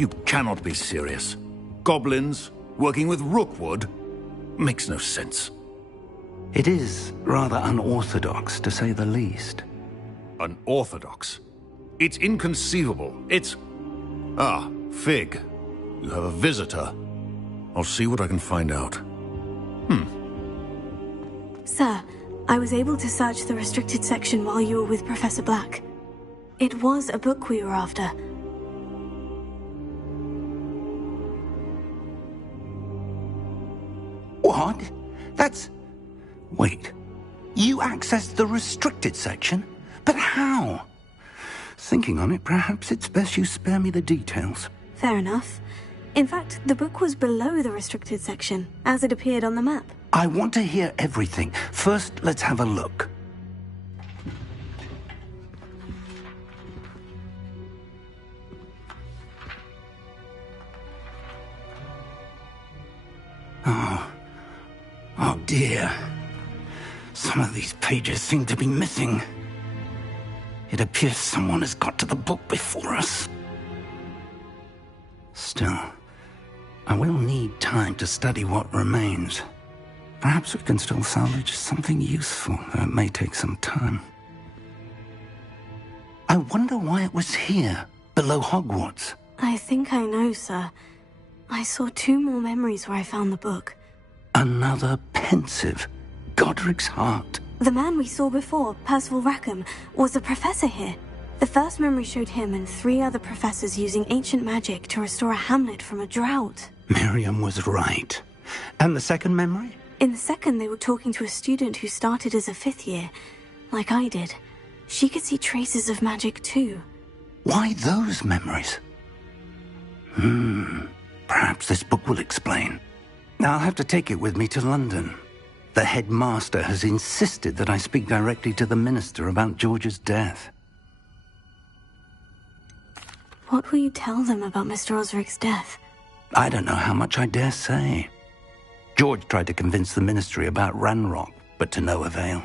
You cannot be serious. Goblins working with Rookwood? Makes no sense. It is rather unorthodox, to say the least. Unorthodox? It's inconceivable. It's... Ah, Fig. You have a visitor. I'll see what I can find out. Sir, I was able to search the restricted section while you were with Professor Black. It was a book we were after. What? That's... Wait. You accessed the restricted section? But how? Thinking on it, perhaps it's best you spare me the details. Fair enough. In fact, the book was below the restricted section, as it appeared on the map. I want to hear everything. First, let's have a look. Oh dear. Some of these pages seem to be missing. It appears someone has got to the book before us. Still, I will need time to study what remains. Perhaps we can still salvage something useful, though it may take some time. I wonder why it was here, below Hogwarts. I think I know, sir. I saw 2 more memories where I found the book. Another pensive. Godric's heart. The man we saw before, Percival Rackham, was a professor here. The first memory showed him and 3 other professors using ancient magic to restore a hamlet from a drought. Miriam was right. And the second memory? In the second, they were talking to a student who started as a 5th year, like I did. She could see traces of magic too. Why those memories? Perhaps this book will explain. I'll have to take it with me to London. The headmaster has insisted that I speak directly to the minister about George's death. What will you tell them about Mr. Osric's death? I don't know how much I dare say. George tried to convince the ministry about Ranrock, but to no avail.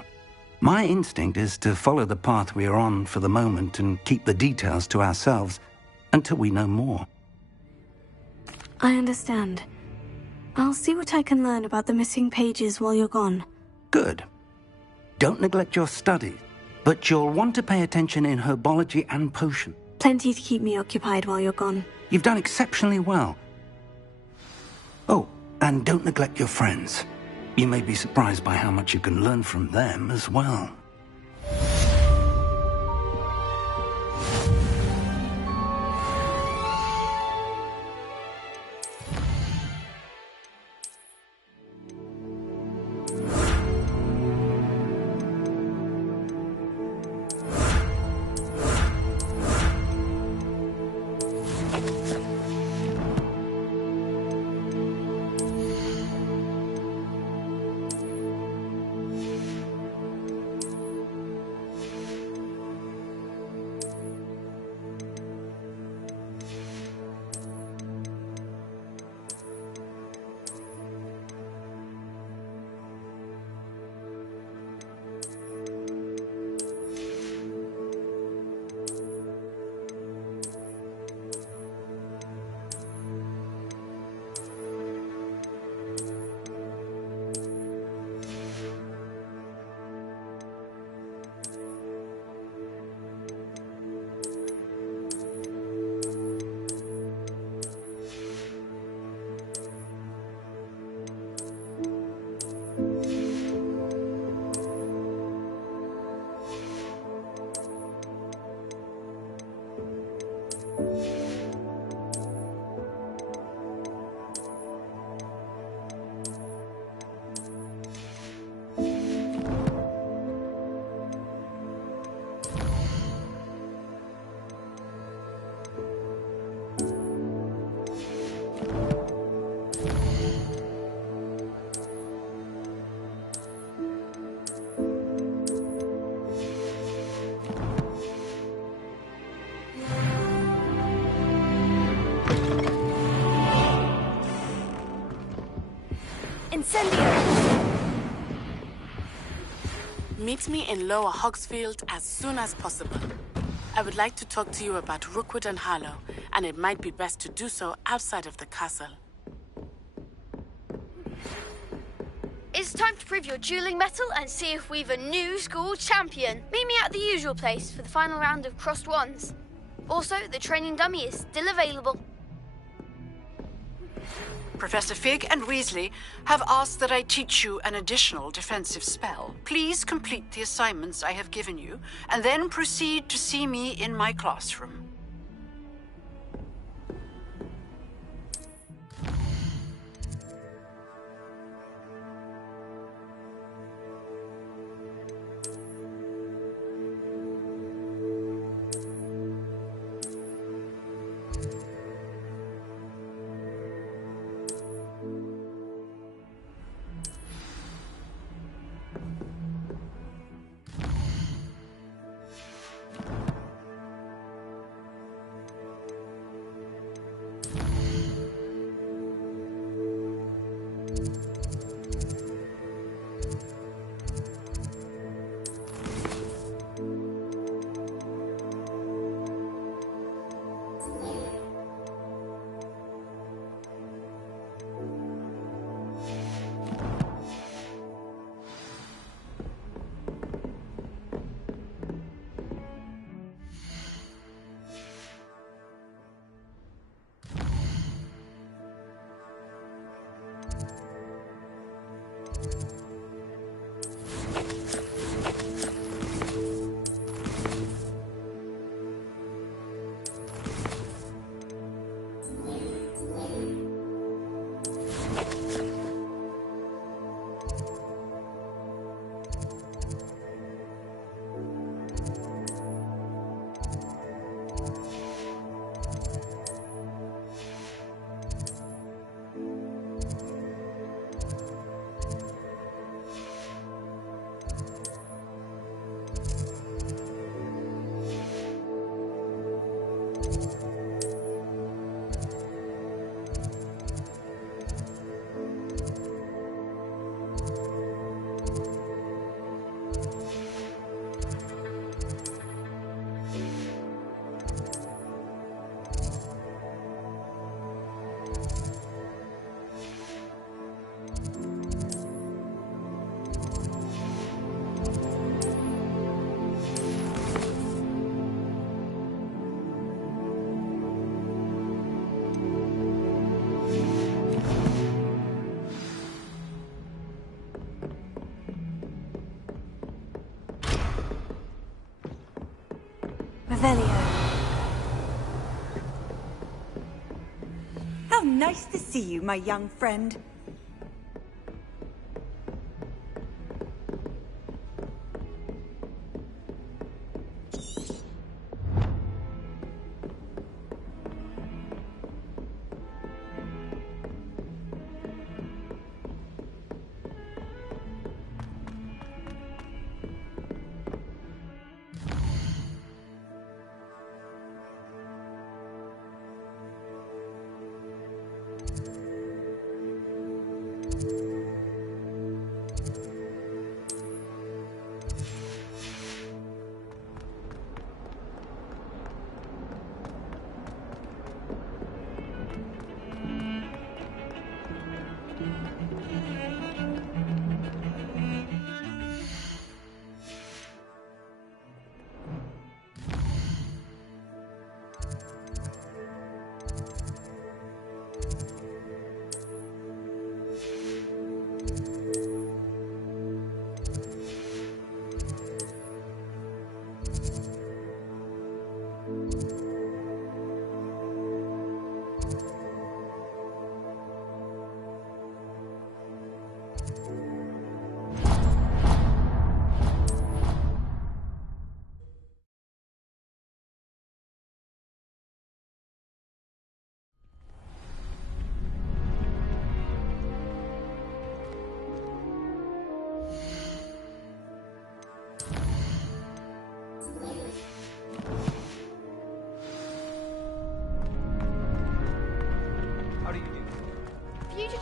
My instinct is to follow the path we are on for the moment and keep the details to ourselves until we know more. I understand. I'll see what I can learn about the missing pages while you're gone. Good. Don't neglect your studies, but you'll want to pay attention in herbology and potion. Plenty to keep me occupied while you're gone. You've done exceptionally well. Oh, and don't neglect your friends. You may be surprised by how much you can learn from them as well. Meet me in Lower Hogsfield as soon as possible. I would like to talk to you about Rookwood and Harlow and it might be best to do so outside of the castle. It's time to prove your dueling mettle and see if we've a new school champion. Meet me at the usual place for the final round of crossed wands. Also, the training dummy is still available. Professor Fig and Weasley have asked that I teach you an additional defensive spell. Please complete the assignments I have given you, and then proceed to see me in my classroom. How nice to see you, my young friend.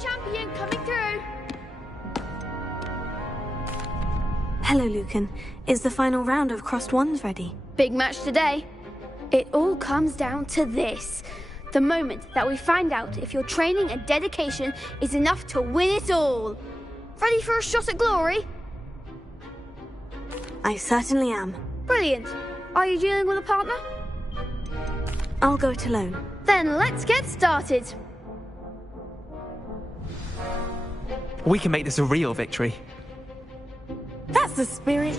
Champion coming through. Hello, Lucan. Is the final round of crossed wands ready? Big match today. It all comes down to this. The moment that we find out if your training and dedication is enough to win it all. Ready for a shot at glory? I certainly am. Brilliant. Are you dealing with a partner? I'll go it alone. Then let's get started. We can make this a real victory. That's the spirit.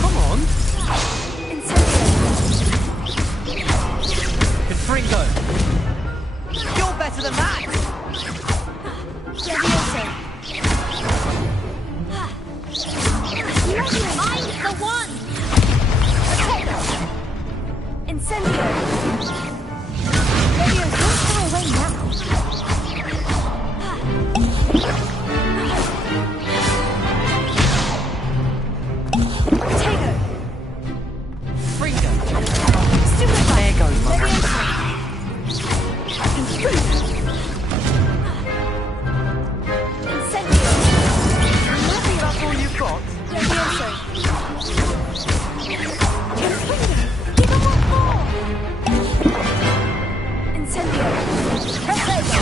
Come on! Confringo! You're better than that! I'm the one! Incendio! Leviosa, don't fly away now. Potato! Fringo! Stupid There goes my Incendio! That's all you've got? Leviosa! Give him one more! Incendio! Potato!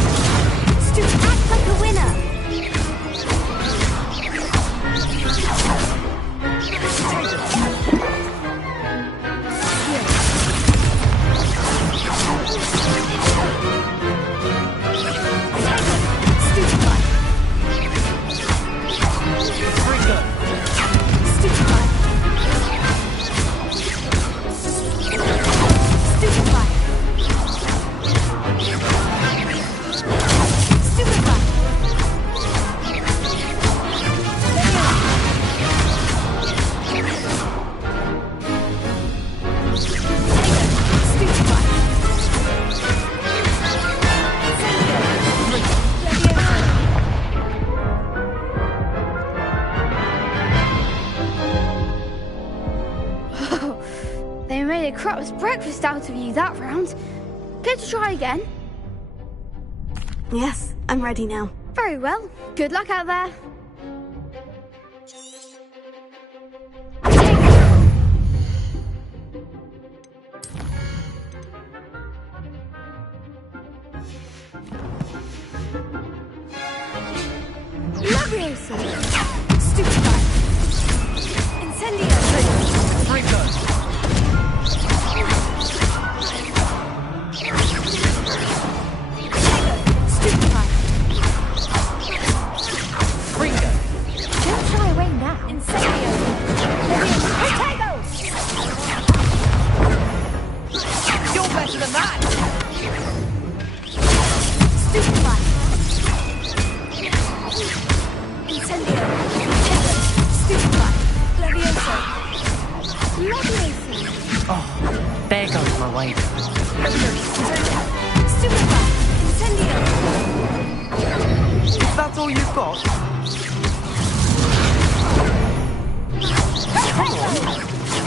Stupid, act like a winner! Fringo! They made a crap's breakfast out of you that round. Care to try again? Yes, I'm ready now. Very well. Good luck out there. Leviosa! Stupefy! Incendio! Fringo! Stupefy! Fringo! Don't fly away now. Incendio! Leviosa! Potato! You're better than that! Stupefy! Incendio! Potato! Stupefy! Leviosa! Leviosa! Oh, there goes my wager. Stupefy! Incendio! That's all you've got? Come on!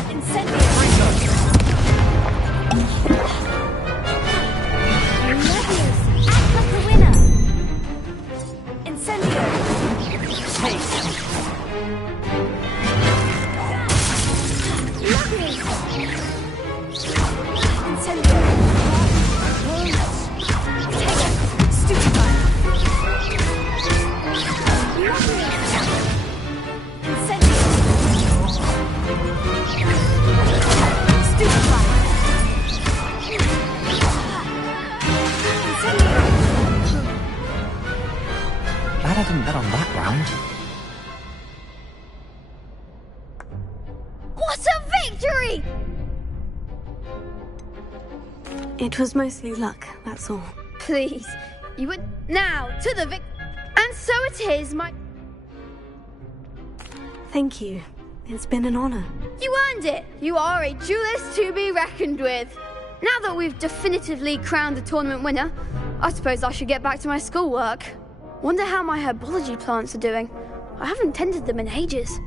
Incendio! Fringo! Leviosa! Act like a winner! Incendio! Take! Leviosa! Incendio! Potato! Stupefy! Leviosa! Incendio! Stupefy! Incendio! Glad I didn't bet on that round. What a victory! It was mostly luck, that's all. Please, you would now to the and so it is, my. Thank you. It's been an honor. You earned it. You are a duelist to be reckoned with. Now that we've definitively crowned the tournament winner, I suppose I should get back to my schoolwork. Wonder how my herbology plants are doing. I haven't tended them in ages.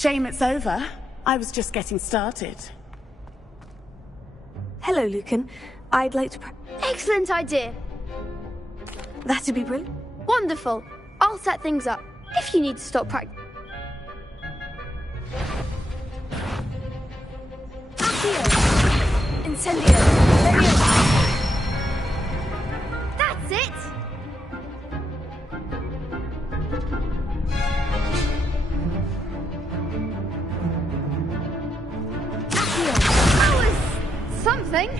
Shame it's over. I was just getting started. Hello, Lucan. I'd like to Excellent idea. That'd be brilliant. Wonderful. I'll set things up if you need to stop practice. Incendio. That's it. That was something.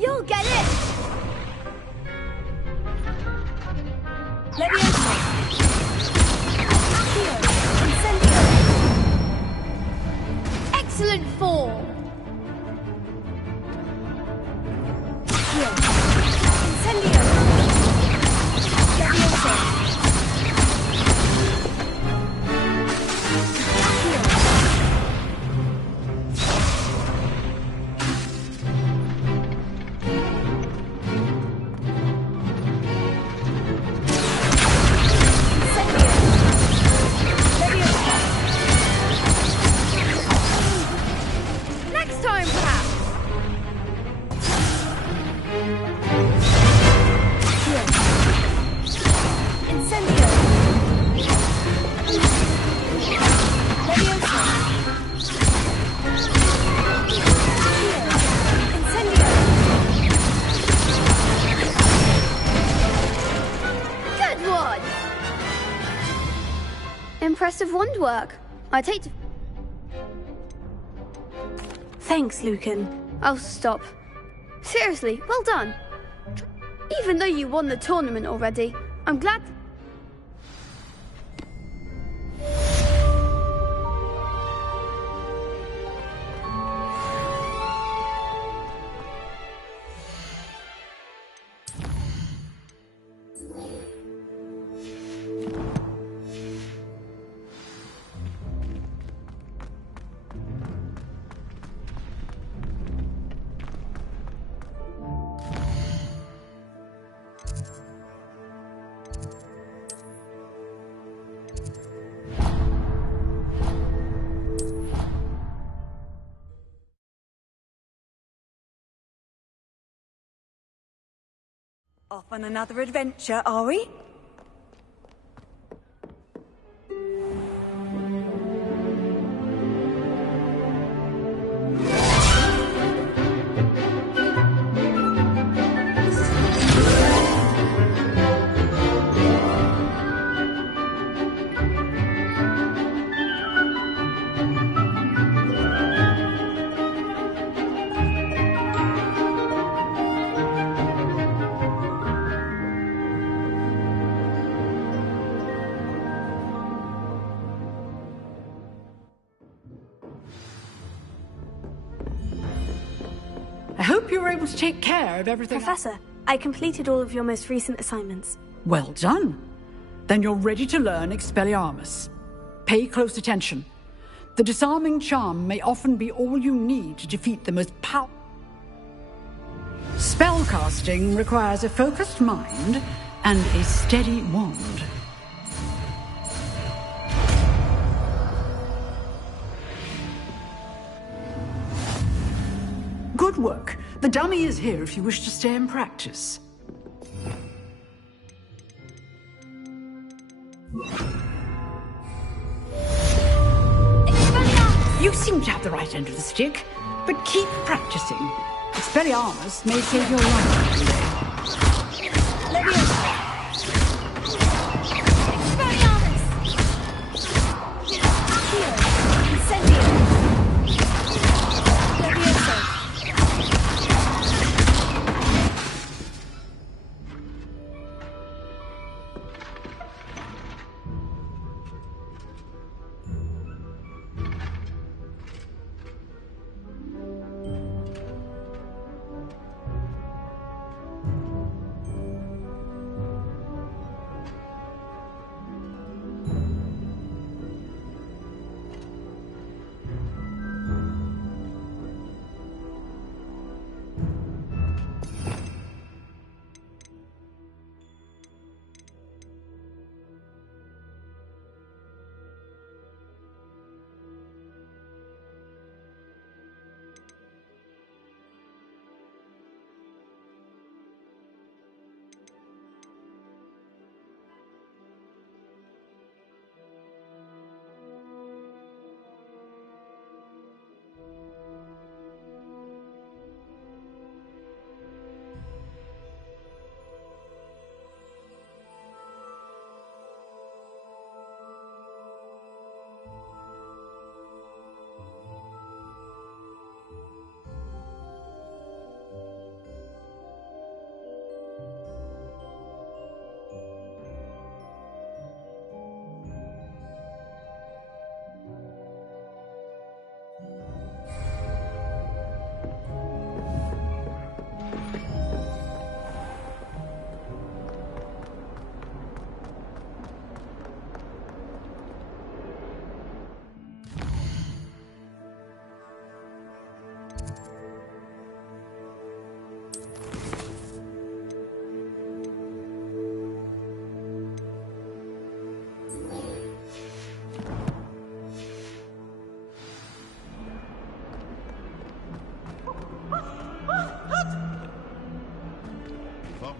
You'll get it. Excellent form. Next time, perhaps. Good one. Impressive wand work. I take to... Thanks, Lucan. I'll stop. Seriously, well done. Even though you won the tournament already, I'm glad... Off on another adventure, are we? I hope you were able to take care of everything. Professor, I completed all of your most recent assignments. Well done. Then you're ready to learn Expelliarmus. Pay close attention. The disarming charm may often be all you need to defeat the most powerful. Spellcasting requires a focused mind and a steady wand. Good work. The dummy is here if you wish to stay and practice. You seem to have the right end of the stick, but keep practicing. Expelliarmus may save your life.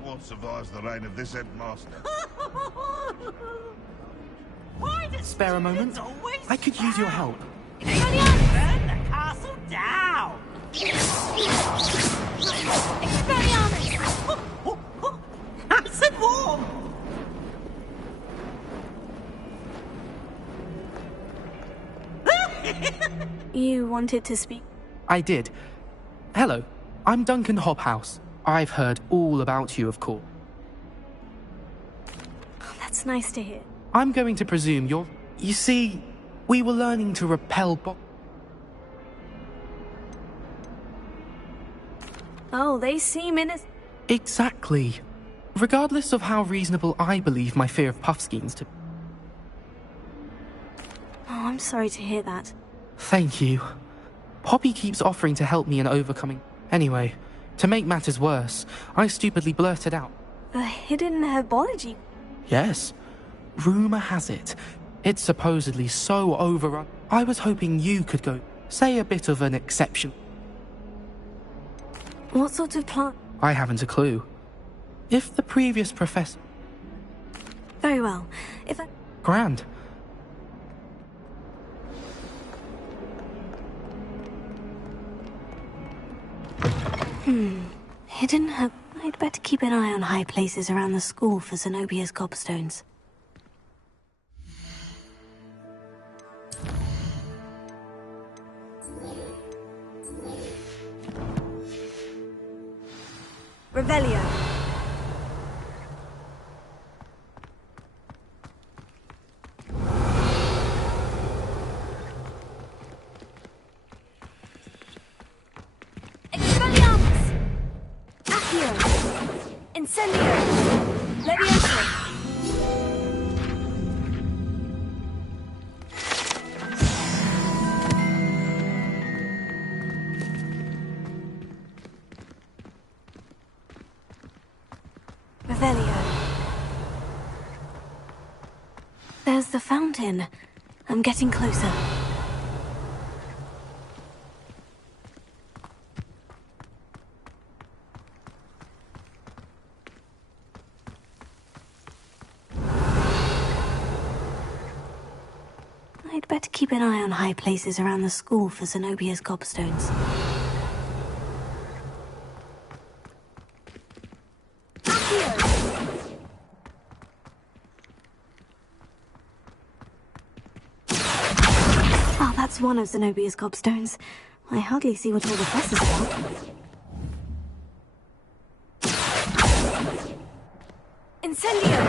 What survives the reign of this headmaster? Spare a moment? I could use your help. Burn the castle down! Nice and warm! You wanted to speak? I did. Hello, I'm Duncan Hobhouse. I've heard all about you, of course. Oh, that's nice to hear. I'm going to presume you're... You see, we were learning to repel Oh, they seem innocent. Exactly. Regardless of how reasonable I believe my fear of Puffskeins to... Oh, I'm sorry to hear that. Thank you. Poppy keeps offering to help me in overcoming... Anyway, to make matters worse, I stupidly blurted out. The hidden herbology? Yes. Rumour has it. It's supposedly so overrun. I was hoping you could go, say a bit of an exception. What sort of plant? I haven't a clue. If the previous professor... Very well. If I... Grand. Hidden herb... I'd better keep an eye on high places around the school for Zenobia's gobstones. Revelio. Expelliarmus! Accio! Incendio! Levioso! Revelio. There's the fountain. I'm getting closer. I'd better keep an eye on high places around the school for Zenobia's gobstones. Oh, that's one of Zenobia's gobstones. I hardly see what all the fuss is about. Incendio!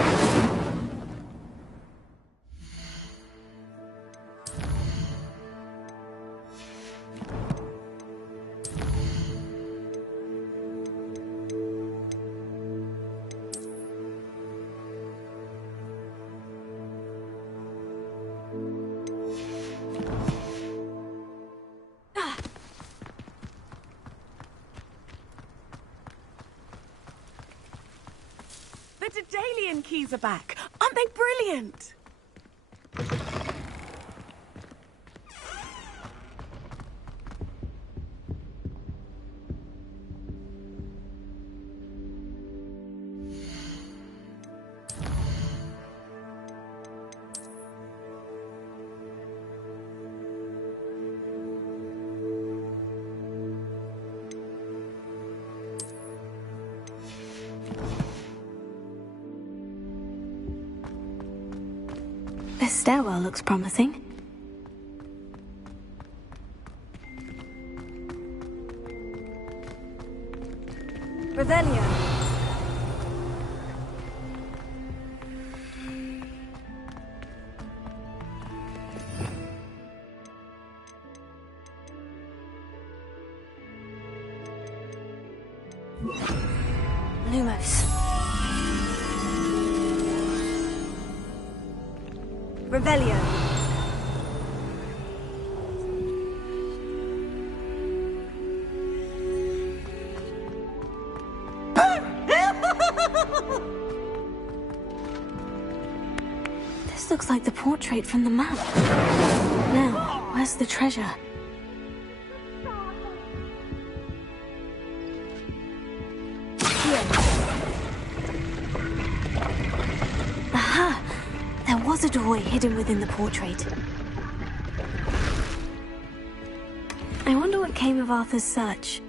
The Daedalian keys are back. Aren't they brilliant? This stairwell looks promising. Revelio! Lumos. Revelio! This looks like the portrait from the map. Now, where's the treasure? Aha! There was a doorway hidden within the portrait. I wonder what came of Arthur's search.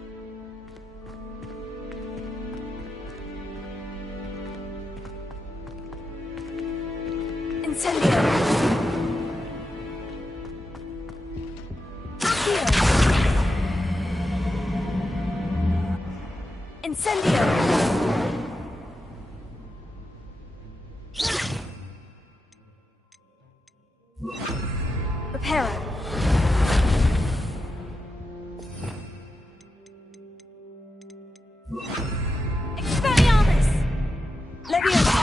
Incendio! Accio! Incendio! Reparo. Expelliarmus! Leviosa!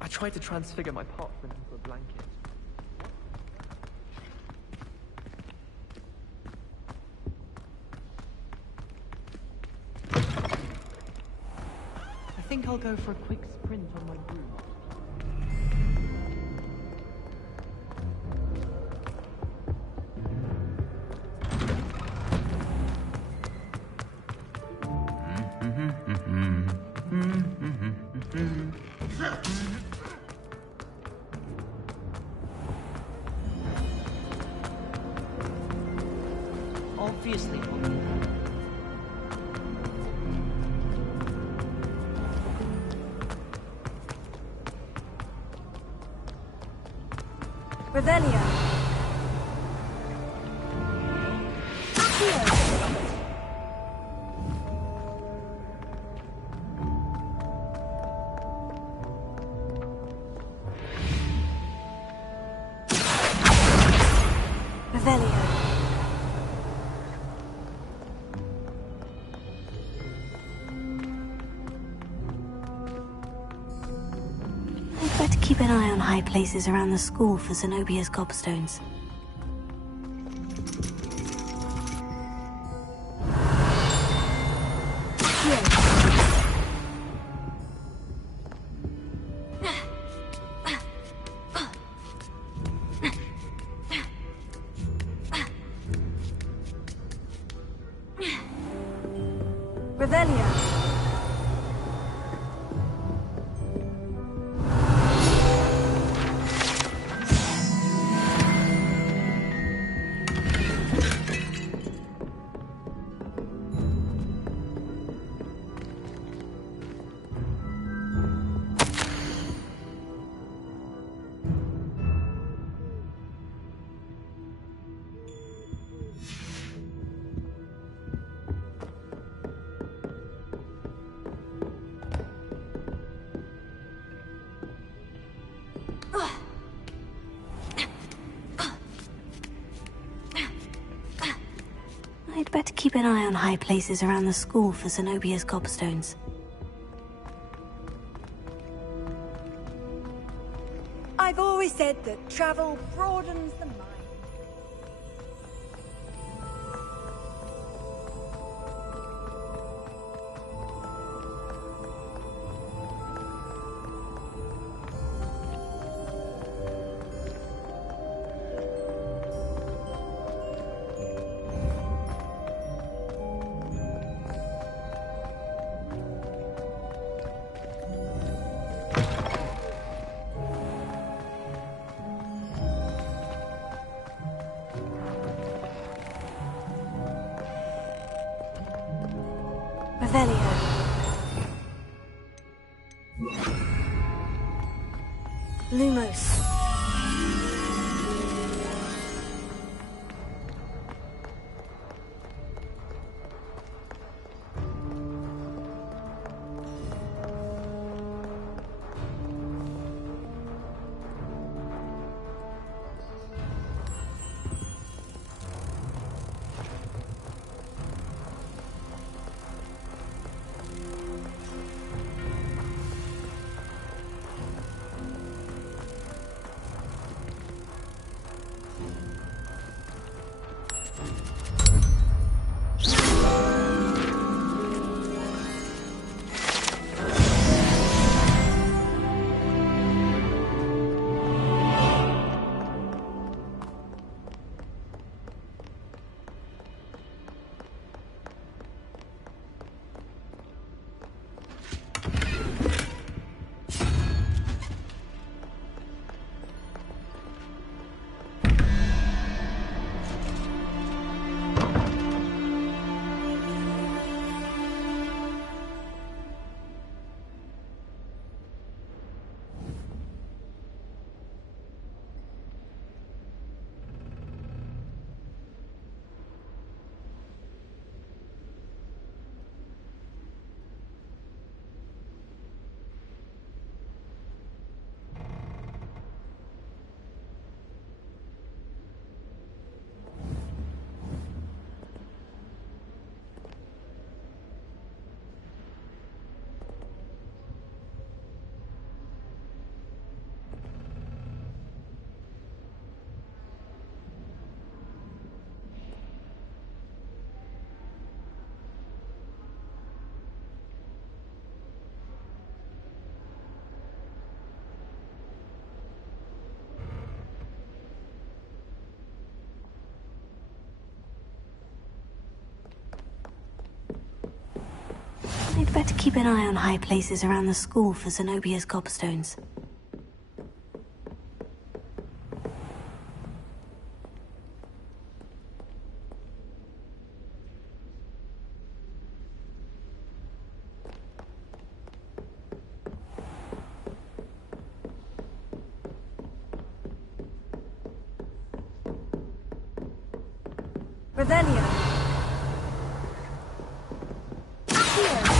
I tried to transfigure my parchment into a blanket. I think I'll go for a quick sprint on my broom. obviously. Revelio. Revelio. I'd better keep an eye on high places around the school for Zenobia's gobstones. Revelio. I'd better keep an eye on high places around the school for Zenobia's gobstones. I've always said that travel broadens the mind. Revelio. Lumos. I'd better keep an eye on high places around the school for Zenobia's gobstones. Revelio. Accio.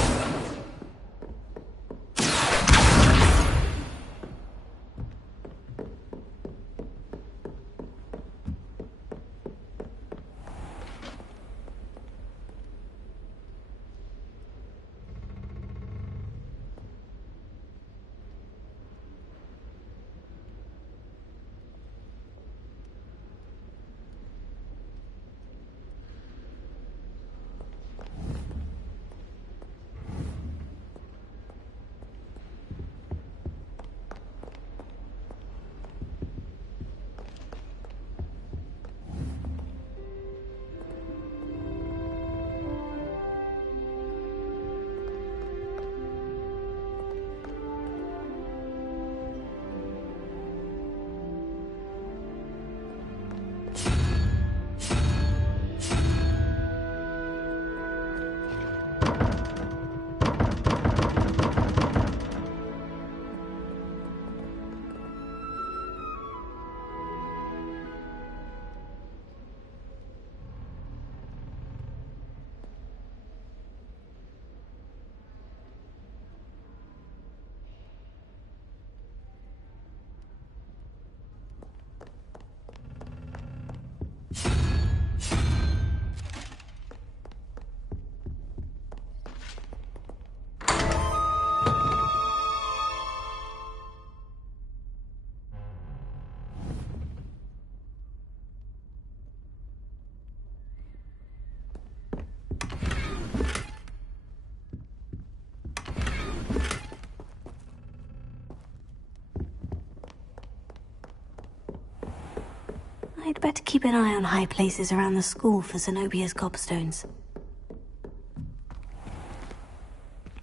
I'd better keep an eye on high places around the school for Zenobia's gobstones.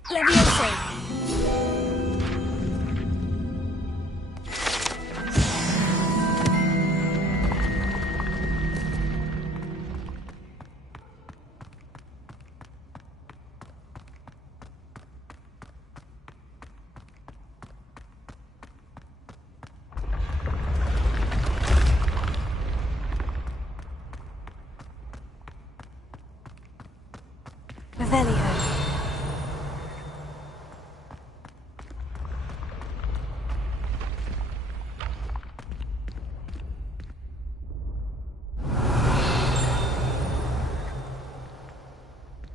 Leviosa. Revelio.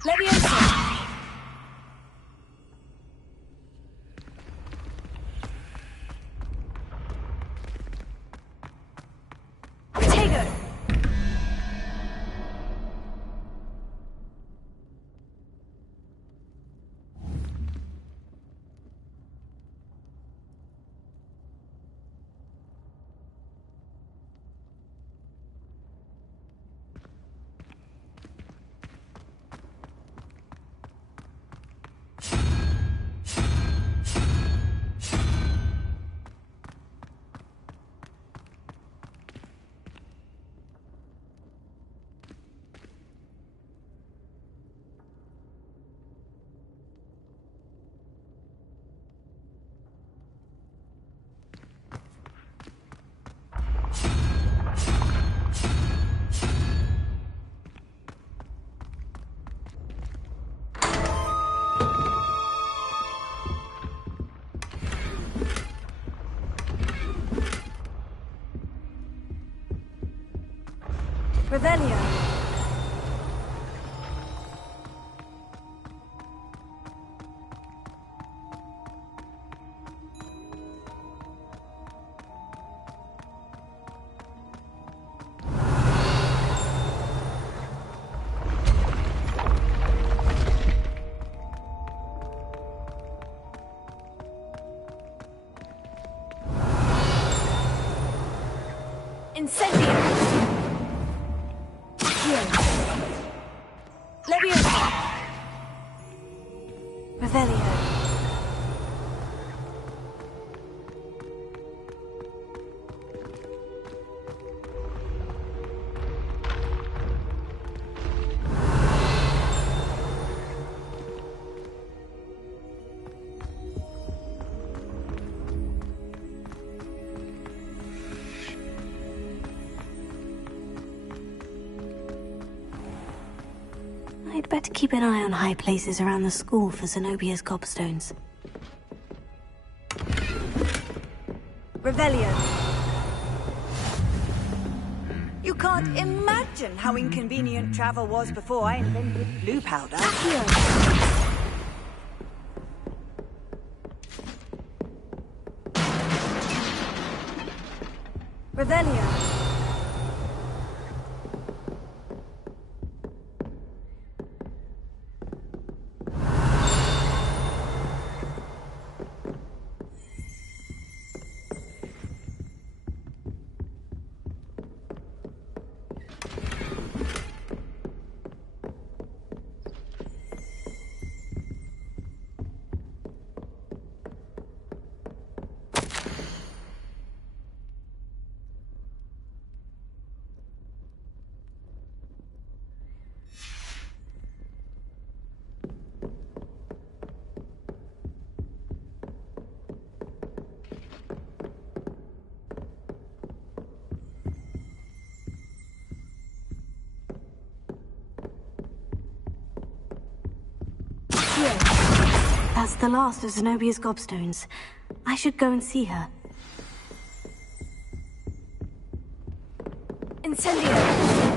Leviosa. Tego. Revelio. Incendio. Leviosa. Revelio. I'd better keep an eye on high places around the school for Zenobia's gobstones. Revelio. You can't imagine how inconvenient travel was before I invented blue powder. Revelio. That's the last of Zenobia's gobstones. I should go and see her. Incendio.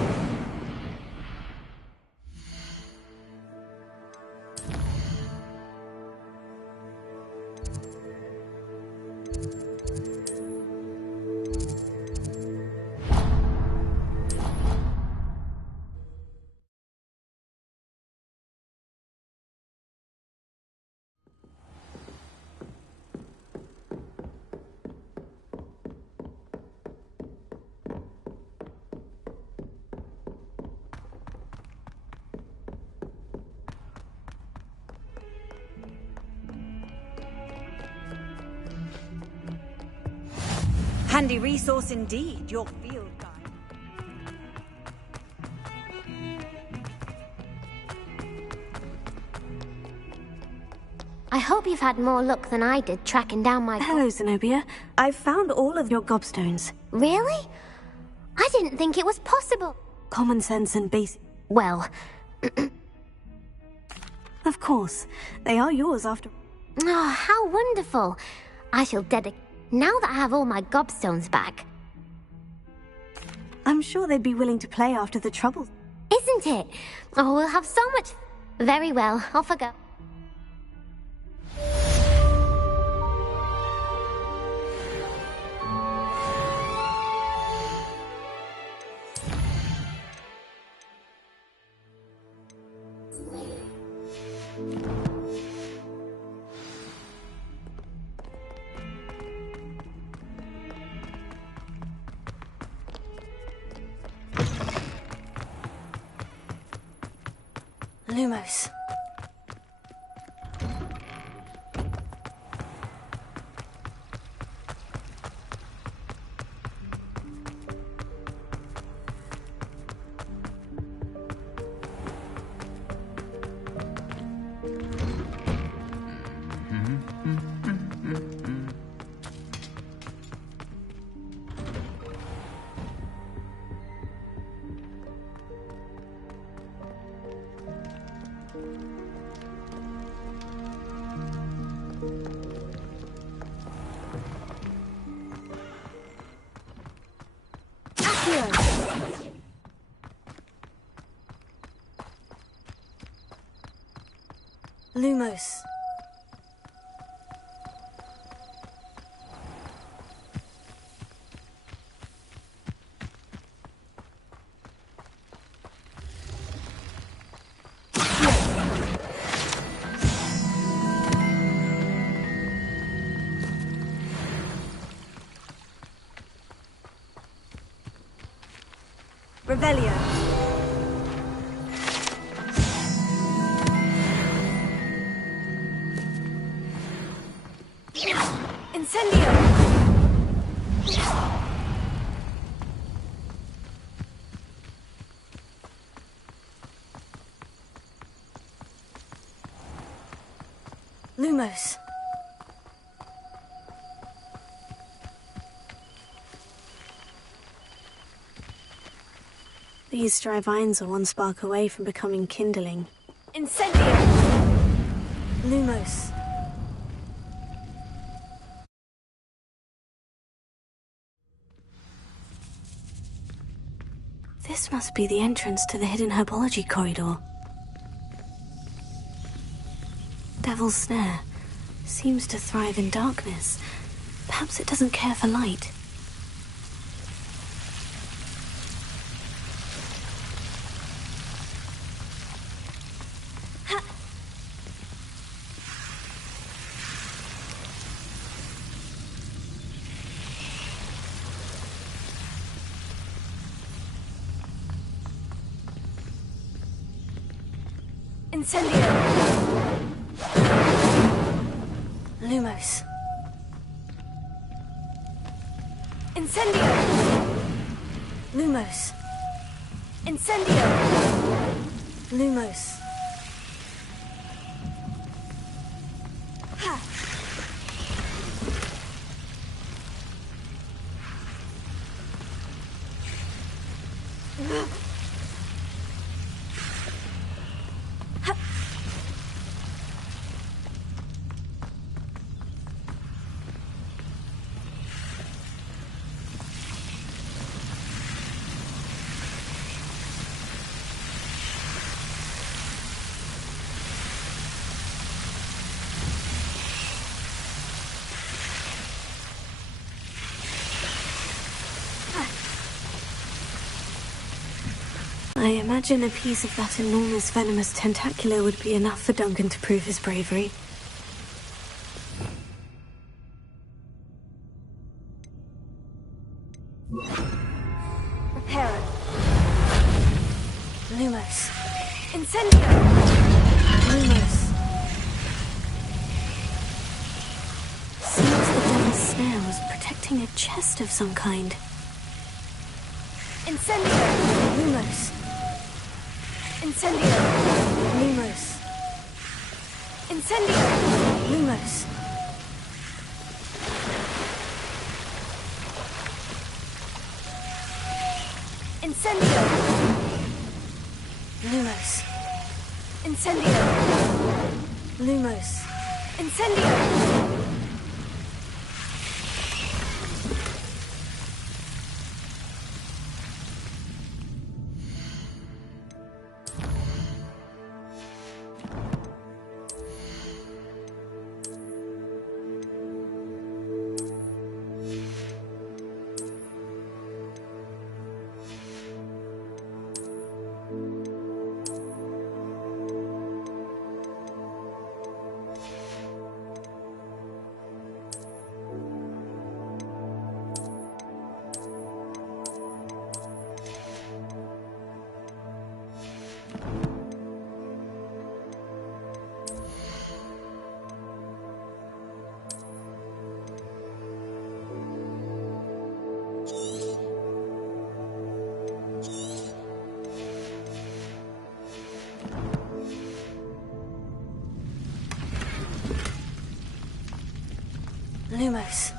Handy resource indeed, your field guide. I hope you've had more luck than I did tracking down my... Hello, Zenobia. I've found all of your gobstones. Really? I didn't think it was possible. Common sense and basic... Well... Of course. They are yours after... Oh, how wonderful. I shall dedicate... Now that I have all my gobstones back... I'm sure they'd be willing to play after the trouble. Isn't it? Oh, we'll have so much... Very well, off I go. Lumos. Lumos. Revelio. Incendio. Lumos. These dry vines are one spark away from becoming kindling. Incendio! Lumos. This must be the entrance to the hidden herbology corridor. Devil's Snare seems to thrive in darkness. Perhaps it doesn't care for light. Incendio! Lumos. Incendio! Lumos. Incendio! Lumos. I imagine a piece of that enormous venomous tentacular would be enough for Duncan to prove his bravery. Reparo. Lumos. Incendio! Lumos. Seems the Devil's Snare was protecting a chest of some kind. Incendio! Lumos. Incendio! Lumos. Incendio! Lumos. Incendio! Lumos. Incendio! Lumos. Incendio! Lumos.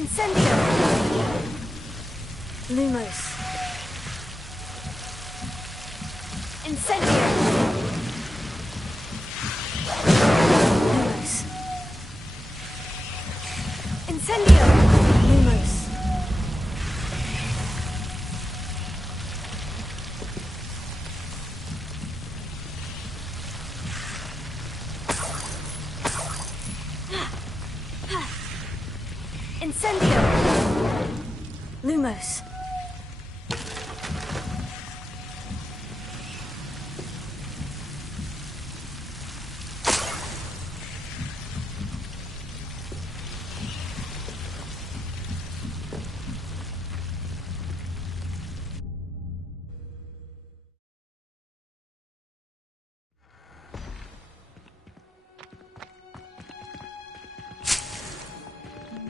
Incendio! Lumos. Incendio! Lumos. Incendio! Lumos. Incendio! Lumos.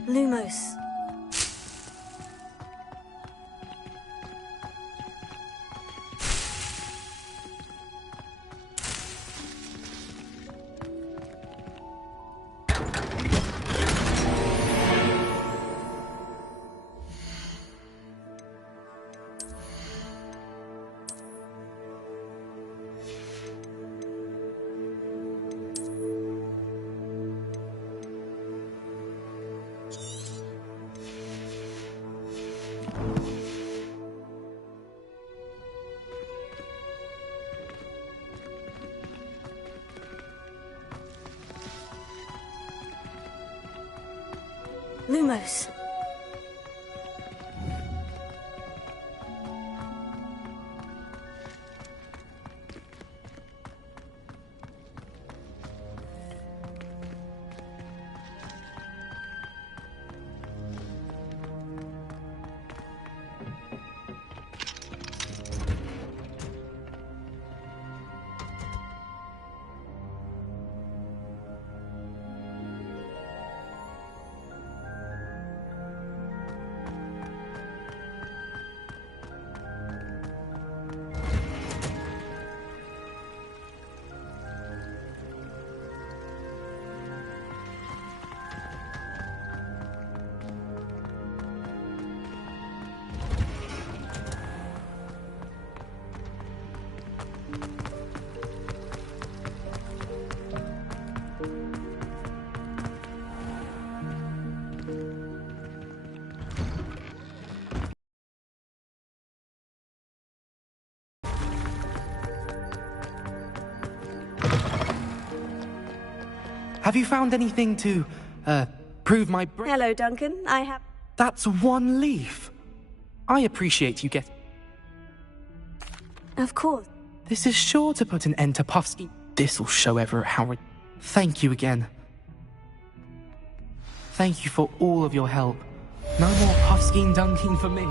Lumos. Almost. Have you found anything to, prove my Hello, Duncan. I have... That's one leaf. I appreciate you Of course. This is sure to put an end to Puffsky. This'll show Everett how... Thank you again. Thank you for all of your help. No more Puffsky dunking for me.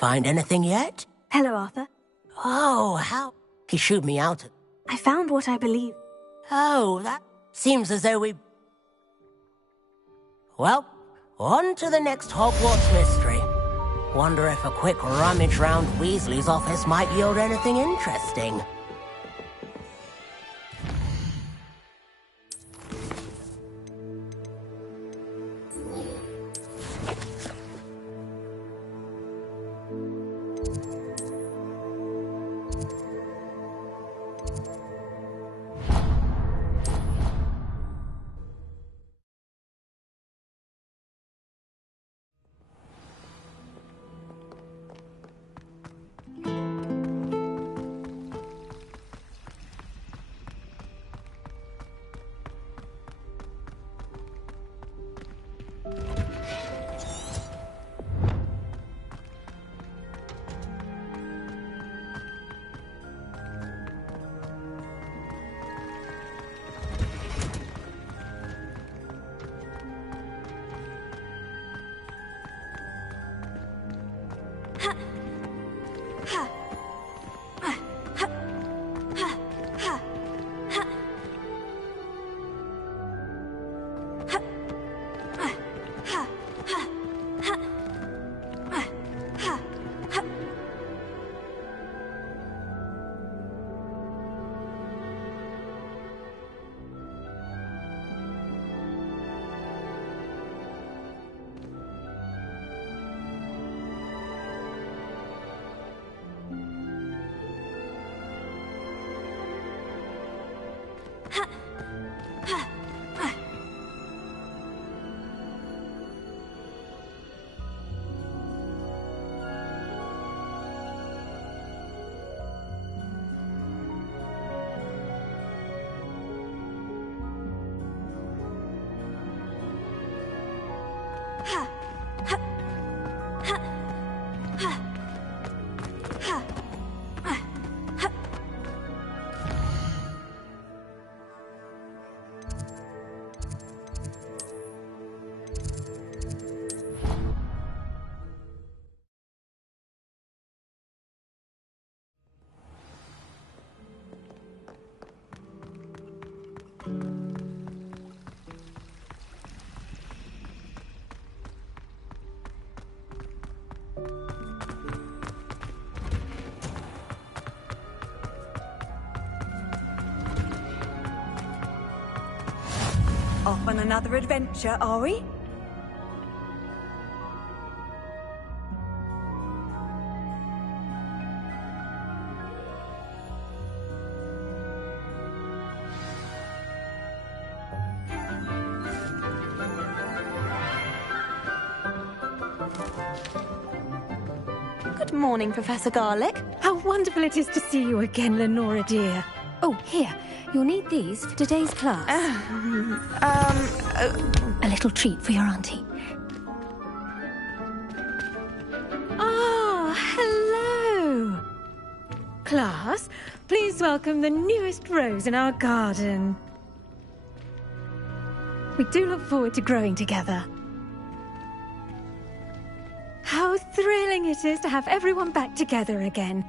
Find anything yet? Hello, Arthur. Oh, how... He shooed me out. I found what I believe. Oh, that seems as though we... Well, on to the next Hogwarts mystery. Wonder if a quick rummage round Weasley's office might yield anything interesting. Off on another adventure, are we? Good morning, Professor Garlick. How wonderful it is to see you again, Lenora dear. Oh, here. You'll need these for today's class. A little treat for your auntie. Ah, hello. Class, please welcome the newest rose in our garden. We do look forward to growing together. How thrilling it is to have everyone back together again.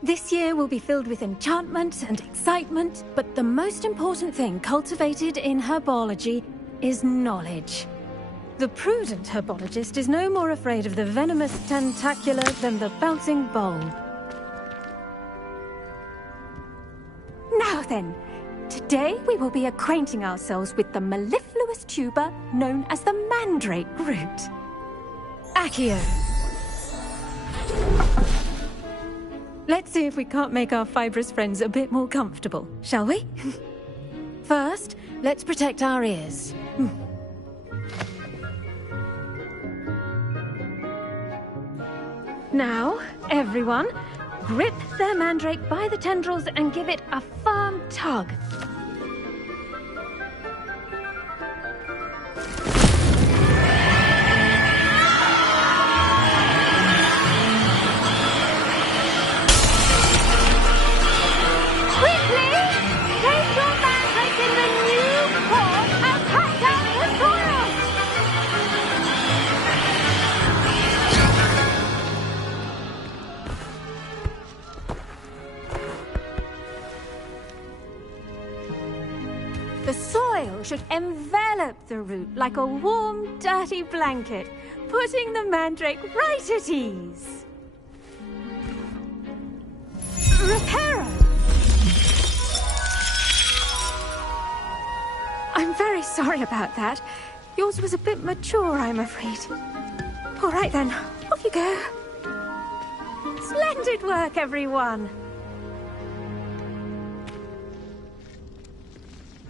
This year will be filled with enchantment and excitement, but the most important thing cultivated in herbology is knowledge. The prudent herbologist is no more afraid of the venomous tentacula than the bouncing bulb. Now then, today we will be acquainting ourselves with the mellifluous tuber known as the mandrake root. Accio. Let's see if we can't make our fibrous friends a bit more comfortable, shall we? First, let's protect our ears. Now, everyone, grip their mandrake by the tendrils and give it a firm tug. The soil should envelop the root like a warm, dirty blanket, putting the mandrake right at ease. Reparo! I'm very sorry about that. Yours was a bit mature, I'm afraid. All right then, off you go. Splendid work, everyone.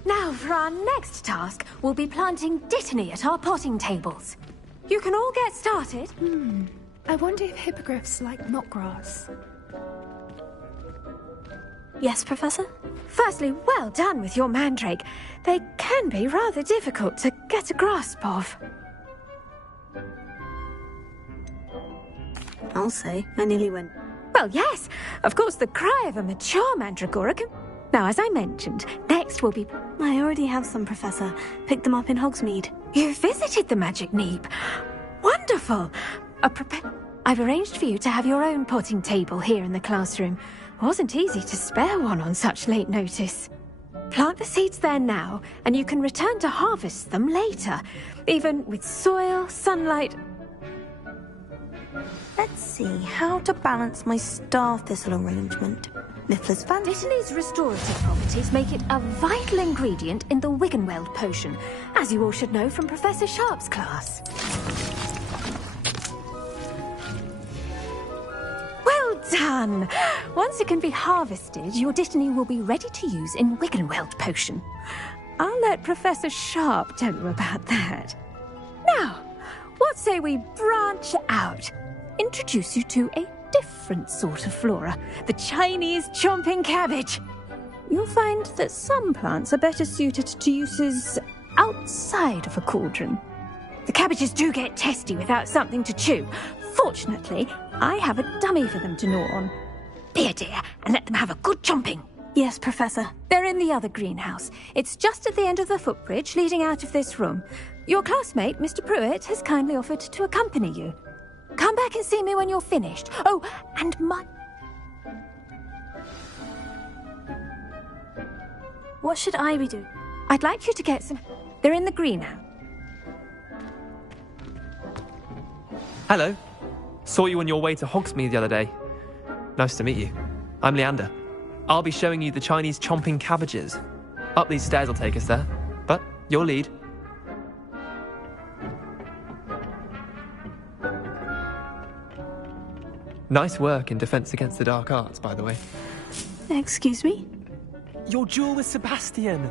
Now, for our next task, we'll be planting dittany at our potting tables. You can all get started. I wonder if hippogriffs like knotgrass. Yes, Professor? Firstly, well done with your mandrake. They can be rather difficult to get a grasp of. I'll say, I nearly went. Well, yes. Of course, the cry of a mature mandragora can... Now, as I mentioned, next will be... I already have some, Professor. Picked them up in Hogsmeade. You visited the Magic Neep. Wonderful. I've arranged for you to have your own potting table here in the classroom. Wasn't easy to spare one on such late notice. Plant the seeds there now, and you can return to harvest them later, even with soil, sunlight... Let's see how to balance my star thistle arrangement. Niffler's fan. Dittany's restorative properties make it a vital ingredient in the Wiggenweld potion, as you all should know from Professor Sharp's class. Well done! Once it can be harvested, your dittany will be ready to use in Wiggenweld potion. I'll let Professor Sharp tell you about that. Now, what say we branch out? Introduce you to a different sort of flora, the Chinese chomping cabbage. You'll find that some plants are better suited to uses outside of a cauldron. The cabbages do get testy without something to chew. Fortunately, I have a dummy for them to gnaw on. Be a dear and let them have a good chomping. Yes, Professor. They're in the other greenhouse. It's just at the end of the footbridge leading out of this room. Your classmate, Mr. Pruitt, has kindly offered to accompany you. Come back and see me when you're finished. Oh, and What should I be doing? I'd like you to get some... They're in the greenhouse. Hello. Saw you on your way to Hogsmeade the other day. Nice to meet you. I'm Leander. I'll be showing you the Chinese chomping cabbages. Up these stairs will take us there, but your lead. Nice work in Defense Against the Dark Arts, by the way. Excuse me? Your duel with Sebastian.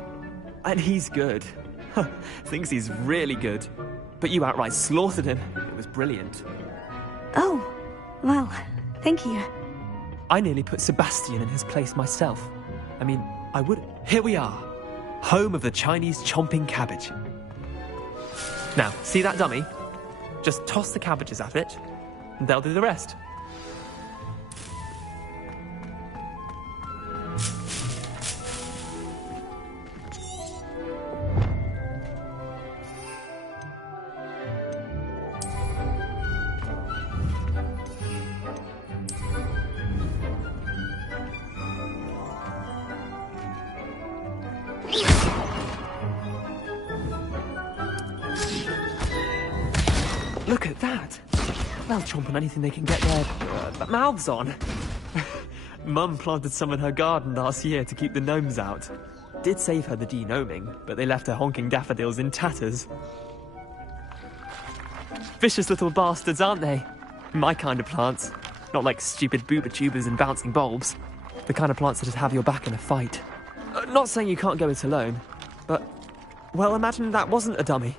And he's good. Thinks he's really good. But you outright slaughtered him. It was brilliant. Oh, well, thank you. I nearly put Sebastian in his place myself. I mean, I would... Here we are. Home of the Chinese chomping cabbage. Now, see that dummy? Just toss the cabbages at it, and they'll do the rest. Look at that! They'll chomp on anything they can get their mouths on. Mum planted some in her garden last year to keep the gnomes out. Did save her the de-gnoming, but they left her honking daffodils in tatters. Vicious little bastards, aren't they? My kind of plants. Not like stupid booba tubers and bouncing bulbs. The kind of plants that'd have your back in a fight. Not saying you can't go it alone, but... Well, imagine that wasn't a dummy.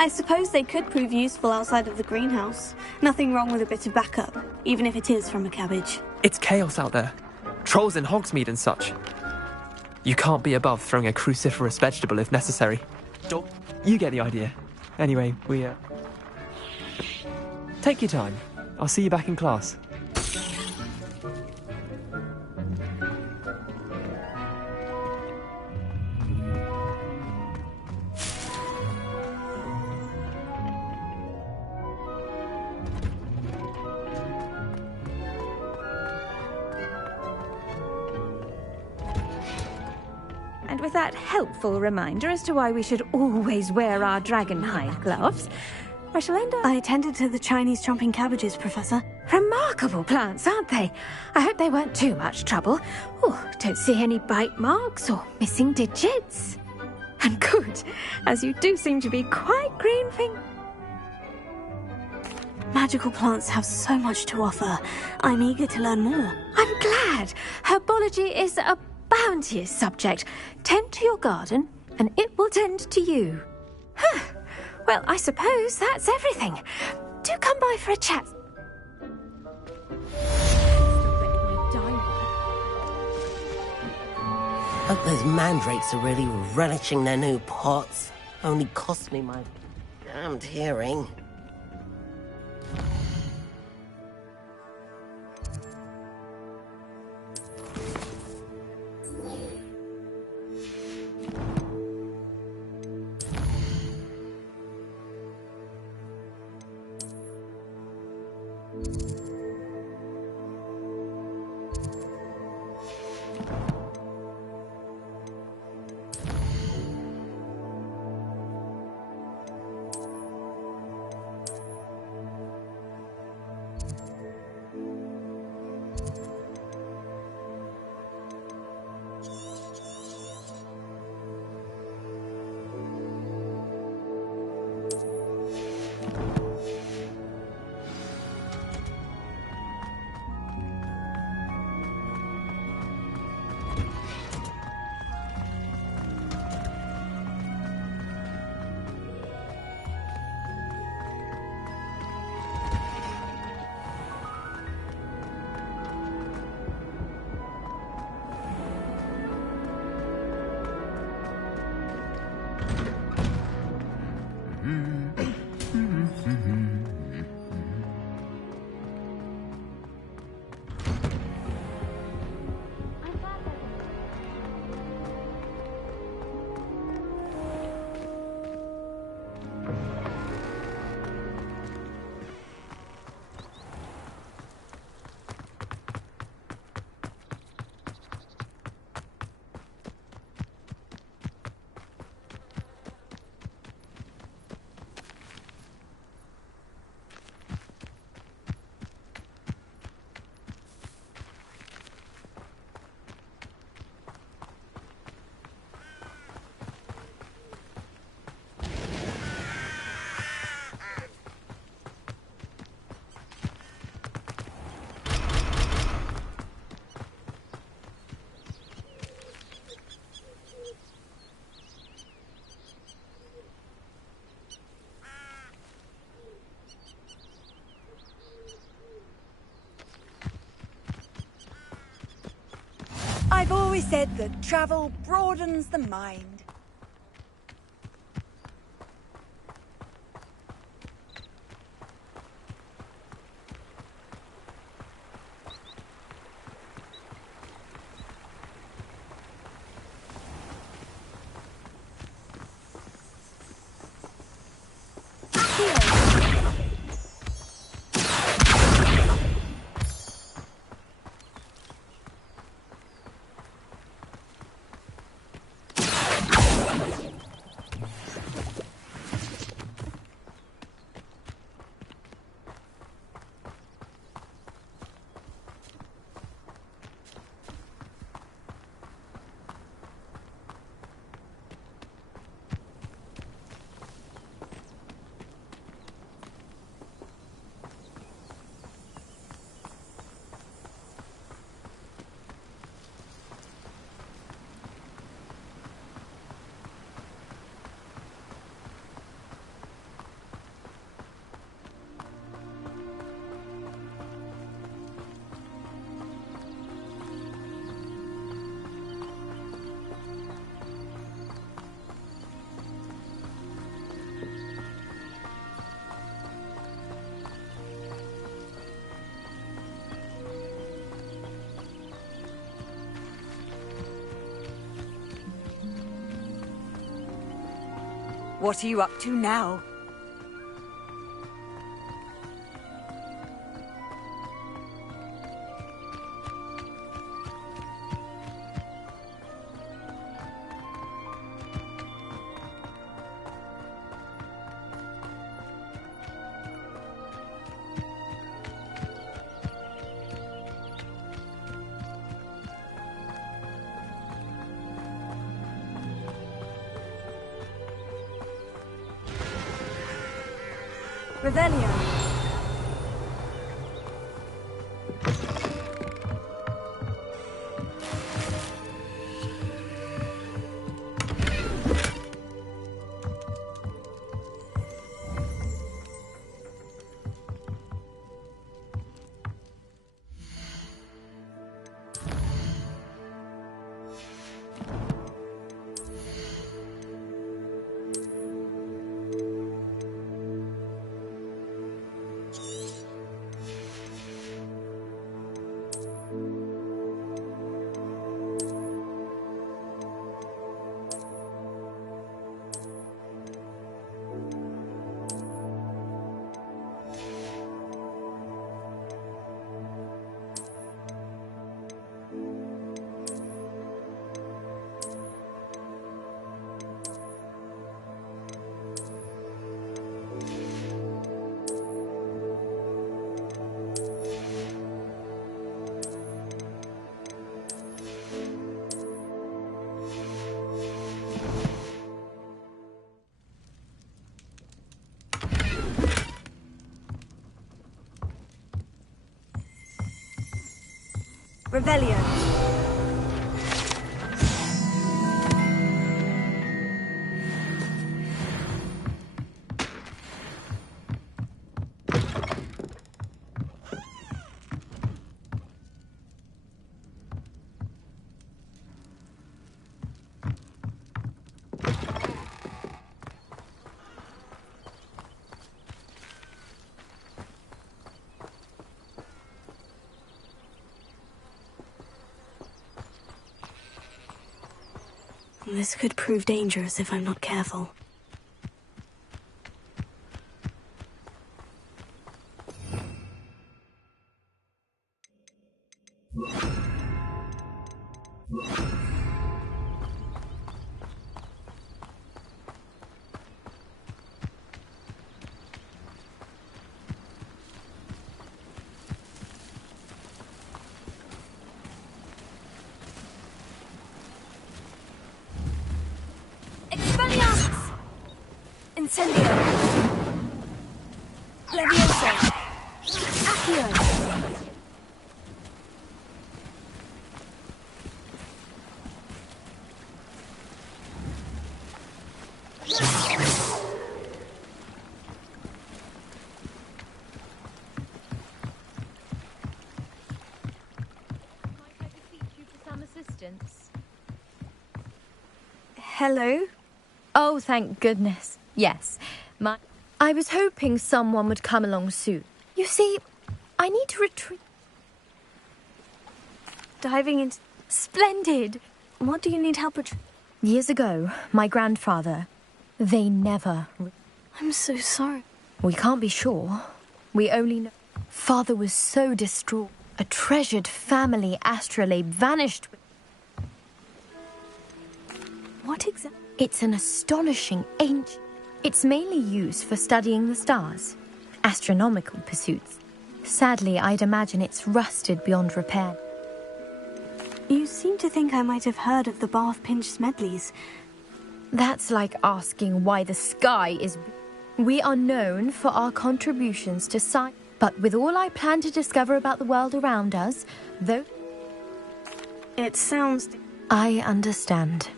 I suppose they could prove useful outside of the greenhouse. Nothing wrong with a bit of backup, even if it is from a cabbage. It's chaos out there. Trolls in Hogsmeade and such. You can't be above throwing a cruciferous vegetable if necessary. You get the idea. Anyway, take your time. I'll see you back in class. And with that helpful reminder as to why we should always wear our dragon hide gloves, I shall end up... I attended to the Chinese chomping cabbages, Professor. Remarkable plants, aren't they? I hope they weren't too much trouble. Oh, don't see any bite marks or missing digits. And good, as you do seem to be quite green-fingered. Magical plants have so much to offer. I'm eager to learn more. I'm glad. Herbology is a bounteous subject. Tend to your garden, and it will tend to you. Huh. Well, I suppose that's everything. Do come by for a chat. Hope those mandrakes are really relishing their new pots. Only cost me my damned hearing. always said that travel broadens the mind. What are you up to now? Revelio. Revelio. This could prove dangerous if I'm not careful. Incendio! Levioso! Accio! Might I beseech you for some assistance? hello. Oh, thank goodness. Yes. I was hoping someone would come along soon. You see, I need to retreat. Diving into... Splendid! What do you need help with? Years ago, my grandfather, they never... I'm so sorry. We can't be sure. We only know... Father was so distraught. A treasured family astrolabe vanished. What exactly? It's an astonishing ancient... It's mainly used for studying the stars. Astronomical pursuits. Sadly, I'd imagine it's rusted beyond repair. You seem to think I might have heard of the Bath Pinch Smedleys. That's like asking why the sky is... We are known for our contributions to science. But with all I plan to discover about the world around us, though... It sounds... I understand.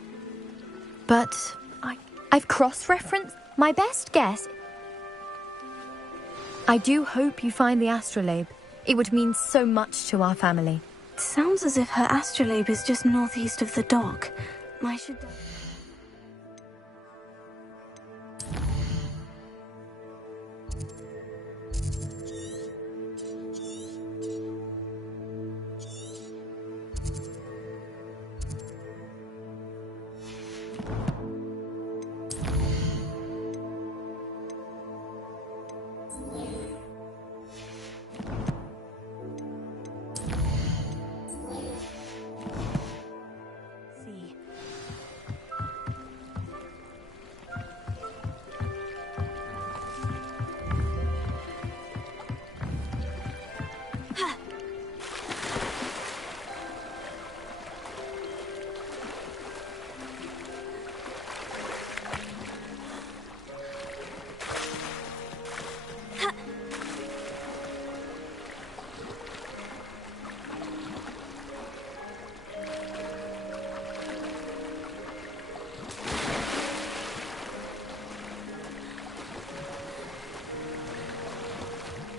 But I've cross-referenced. My best guess... I do hope you find the astrolabe. It would mean so much to our family. It sounds as if her astrolabe is just northeast of the dock. I should...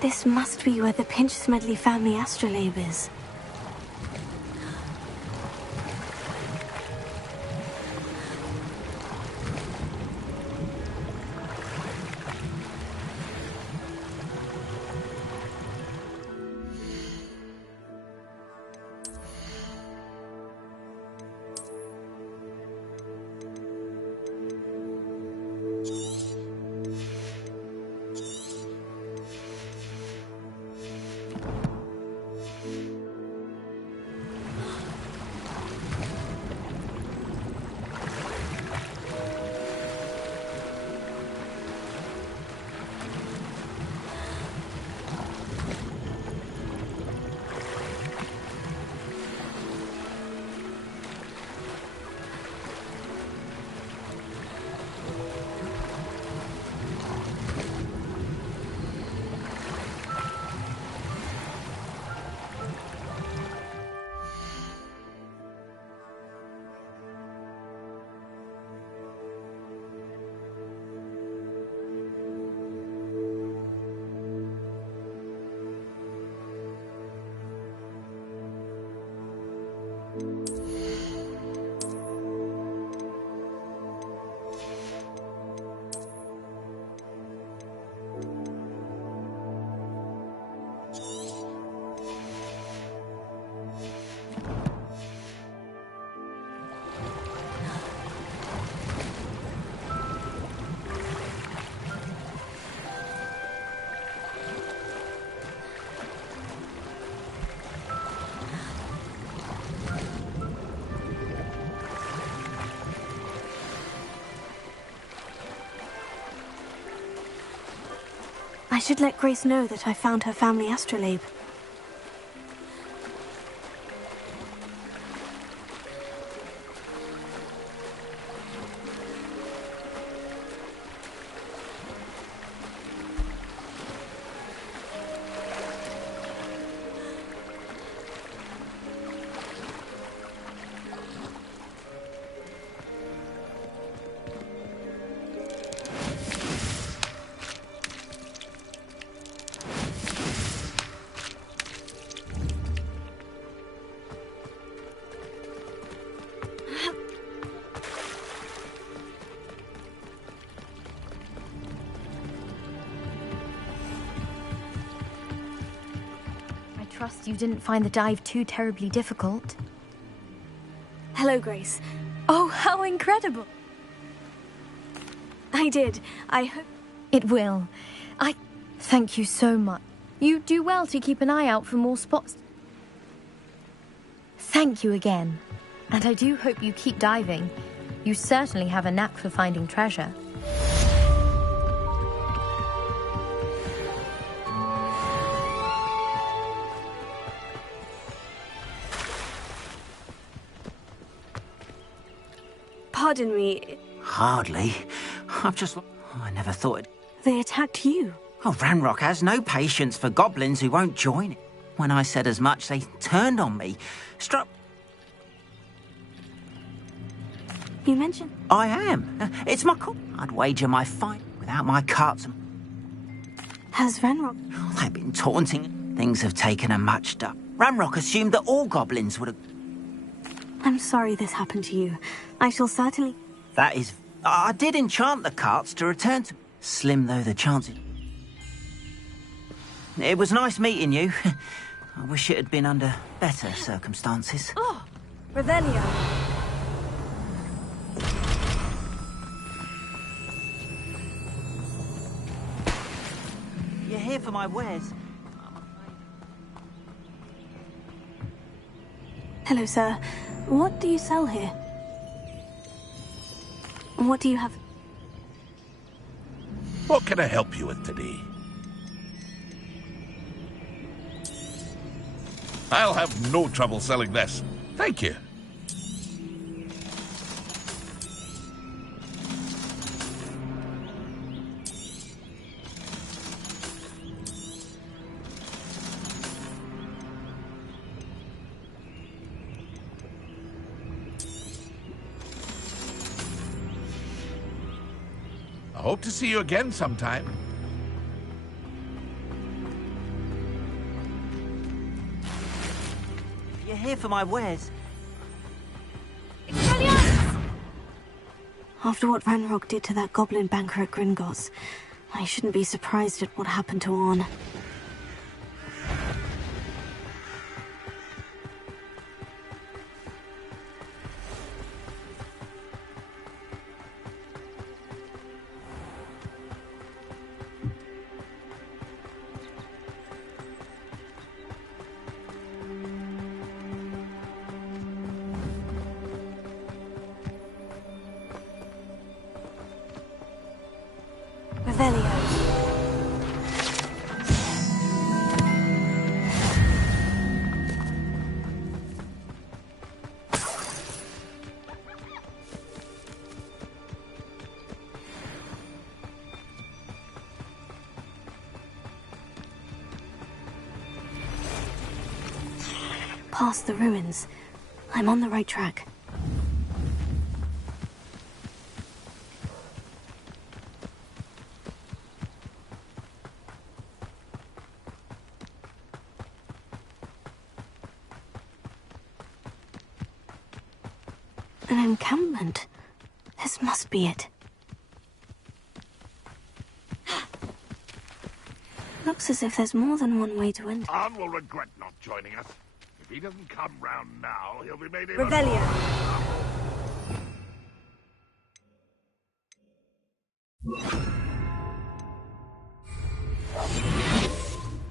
This must be where the Pinch Smedley family astrolabe is. I should let Grace know that I found her family astrolabe. trust you didn't find the dive too terribly difficult. Hello, Grace. Oh, how incredible! I did. I hope... It will. Thank you so much. You do well to keep an eye out for more spots. Thank you again. And I do hope you keep diving. You certainly have a knack for finding treasure. Pardon me. Hardly. I've just... I never thought it... They attacked you. Oh, Ranrock has no patience for goblins who won't join it. When I said as much, they turned on me. Struck... You mentioned... I am. It's my call. I'd wager my fight without my carts and... Has Ranrock... Oh, they've been taunting. Things have taken a much dark... Ranrock assumed that all goblins would have... I'm sorry this happened to you. I shall certainly... That is... I did enchant the carts to return to... Slim though the chances... It was nice meeting you. I wish it had been under better circumstances. Oh, Revelio. You're here for my wares. Hello, sir. What do you sell here? What do you have? What can I help you with today? I'll have no trouble selling this. Thank you. I hope to see you again sometime. You're here for my wares. After what Ranrock did to that goblin banker at Gringotts, I shouldn't be surprised at what happened to Arn. Past the ruins. I'm on the right track. An encampment. This must be it. Looks as if there's more than one way to enter. Arn will regret not joining us. If he doesn't come round now, he'll be made... Revelio.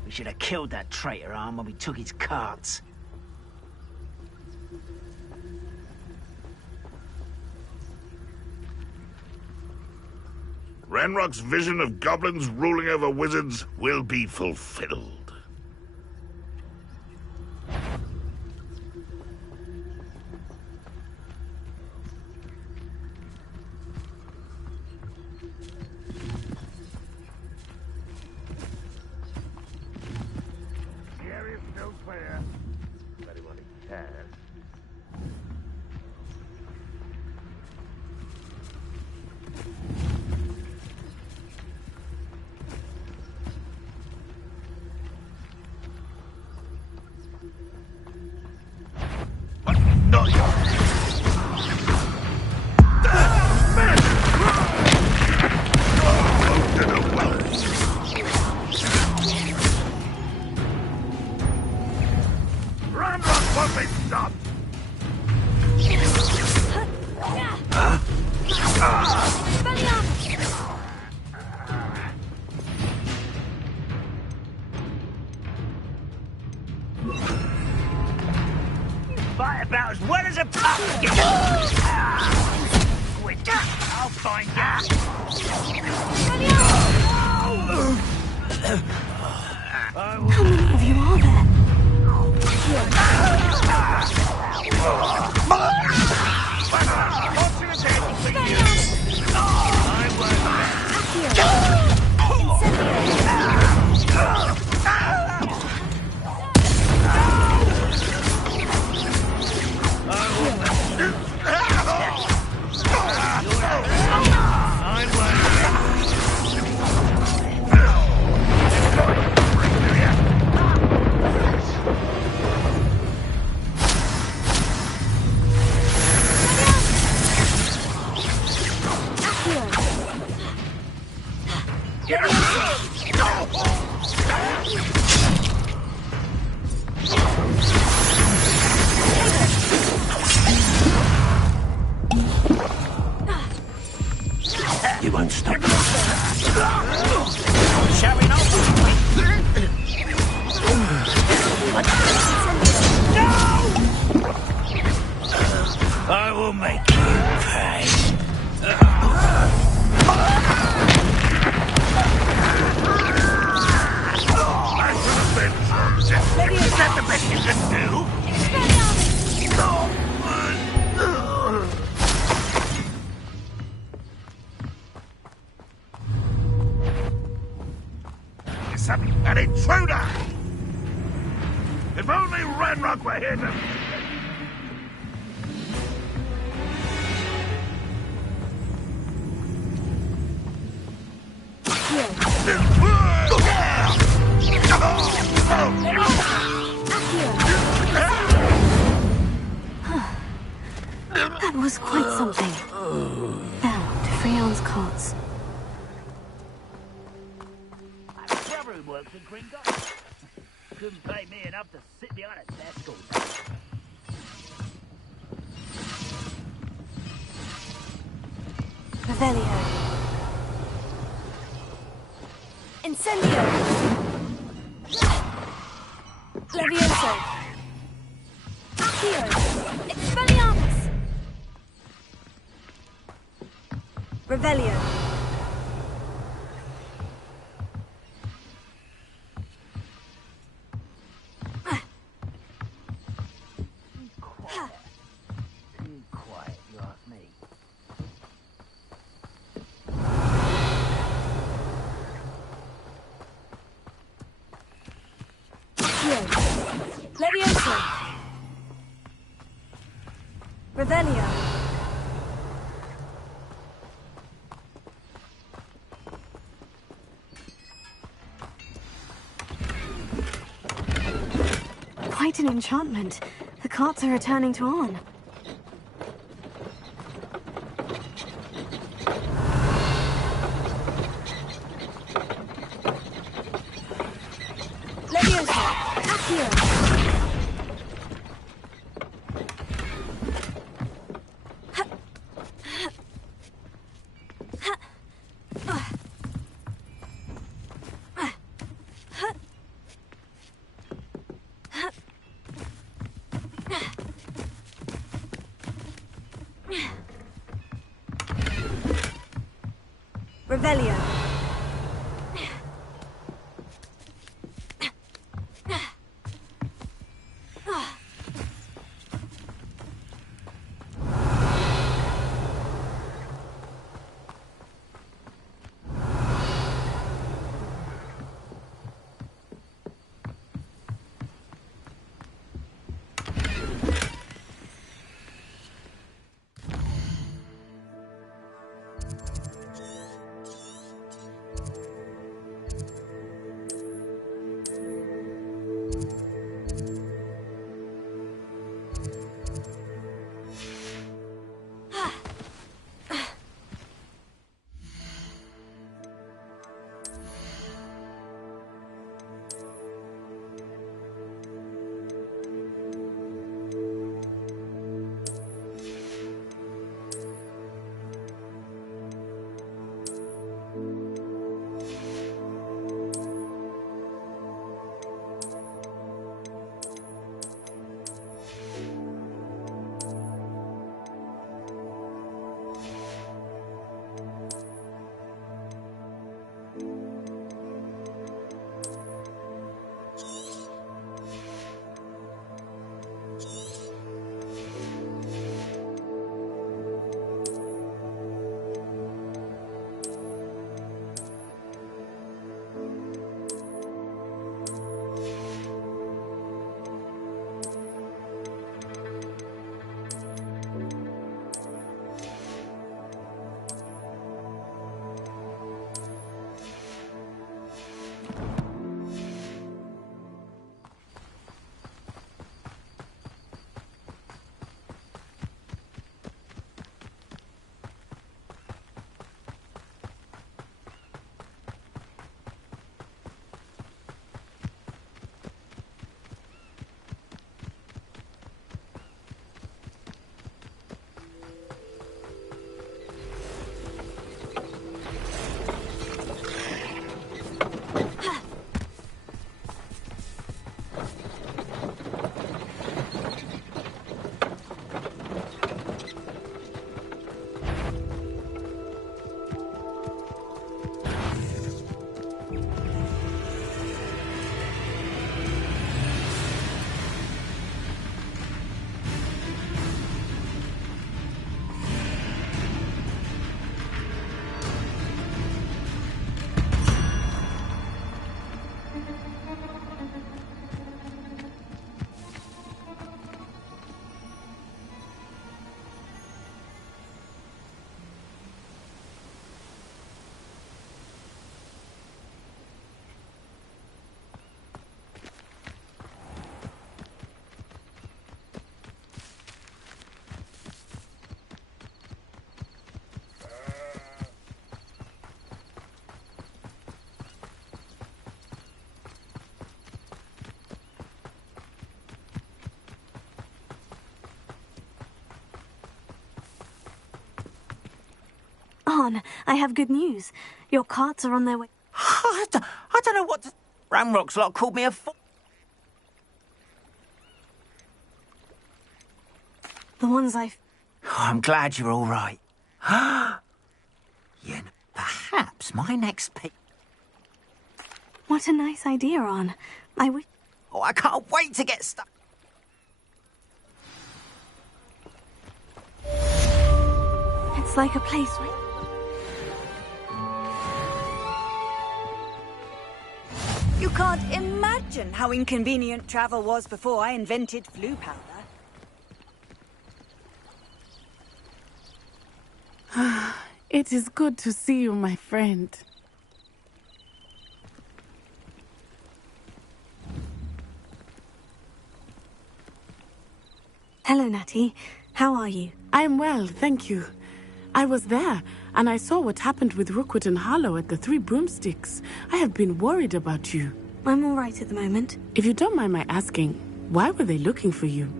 We should have killed that traitor Arn when we took his carts. Ranrock's vision of goblins ruling over wizards will be fulfilled. The area's still clear. If anyone cares. that about as well as a pup. I'll find out. How many of you are there? You won't stop. Showing off. No! I will make you pay. Is that the best you can do? An intruder! If only Ranrock were here to... That was quite something. Now, to Freon's carts. Who works in Gringotts? Couldn't pay me enough to sit behind a desk all day. Revelio. Incendio. Levioso. Accio. Expelliarmus. Revelio. Levioso. Revelio. Quite an enchantment. The carts are returning to on. Levioso. Accio. Revelio. Arn, I have good news. Your carts are on their way. I don't know what to... Ranrock's lot called me a fool. The ones I've... Oh, I'm glad you're all right. You know, perhaps my next pick... What a nice idea, Arn. I wish... Oh, I can't wait to get stuck. It's like a place where... You can't imagine how inconvenient travel was before I invented flu powder. It is good to see you, my friend. Hello, Natty. How are you? I'm well, thank you. I was there, and I saw what happened with Rookwood and Harlow at the Three Broomsticks. I have been worried about you. I'm all right at the moment. If you don't mind my asking, why were they looking for you?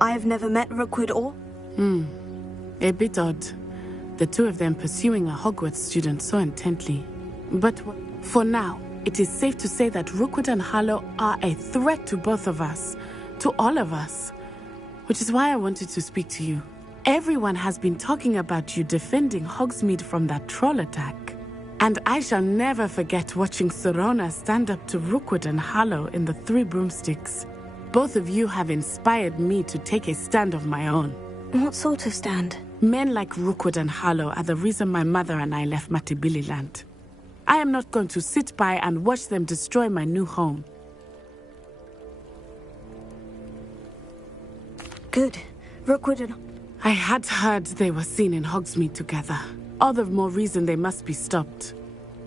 I have never met Rookwood or... A bit odd. The two of them pursuing a Hogwarts student so intently. But for now, it is safe to say that Rookwood and Harlow are a threat to both of us. To all of us. Which is why I wanted to speak to you. Everyone has been talking about you defending Hogsmeade from that troll attack. And I shall never forget watching Serona stand up to Rookwood and Harlow in the Three Broomsticks. Both of you have inspired me to take a stand of my own. What sort of stand? Men like Rookwood and Harlow are the reason my mother and I left Matabeleland. I am not going to sit by and watch them destroy my new home. Good. Rookwood and... I had heard they were seen in Hogsmeade together. All the more reason they must be stopped.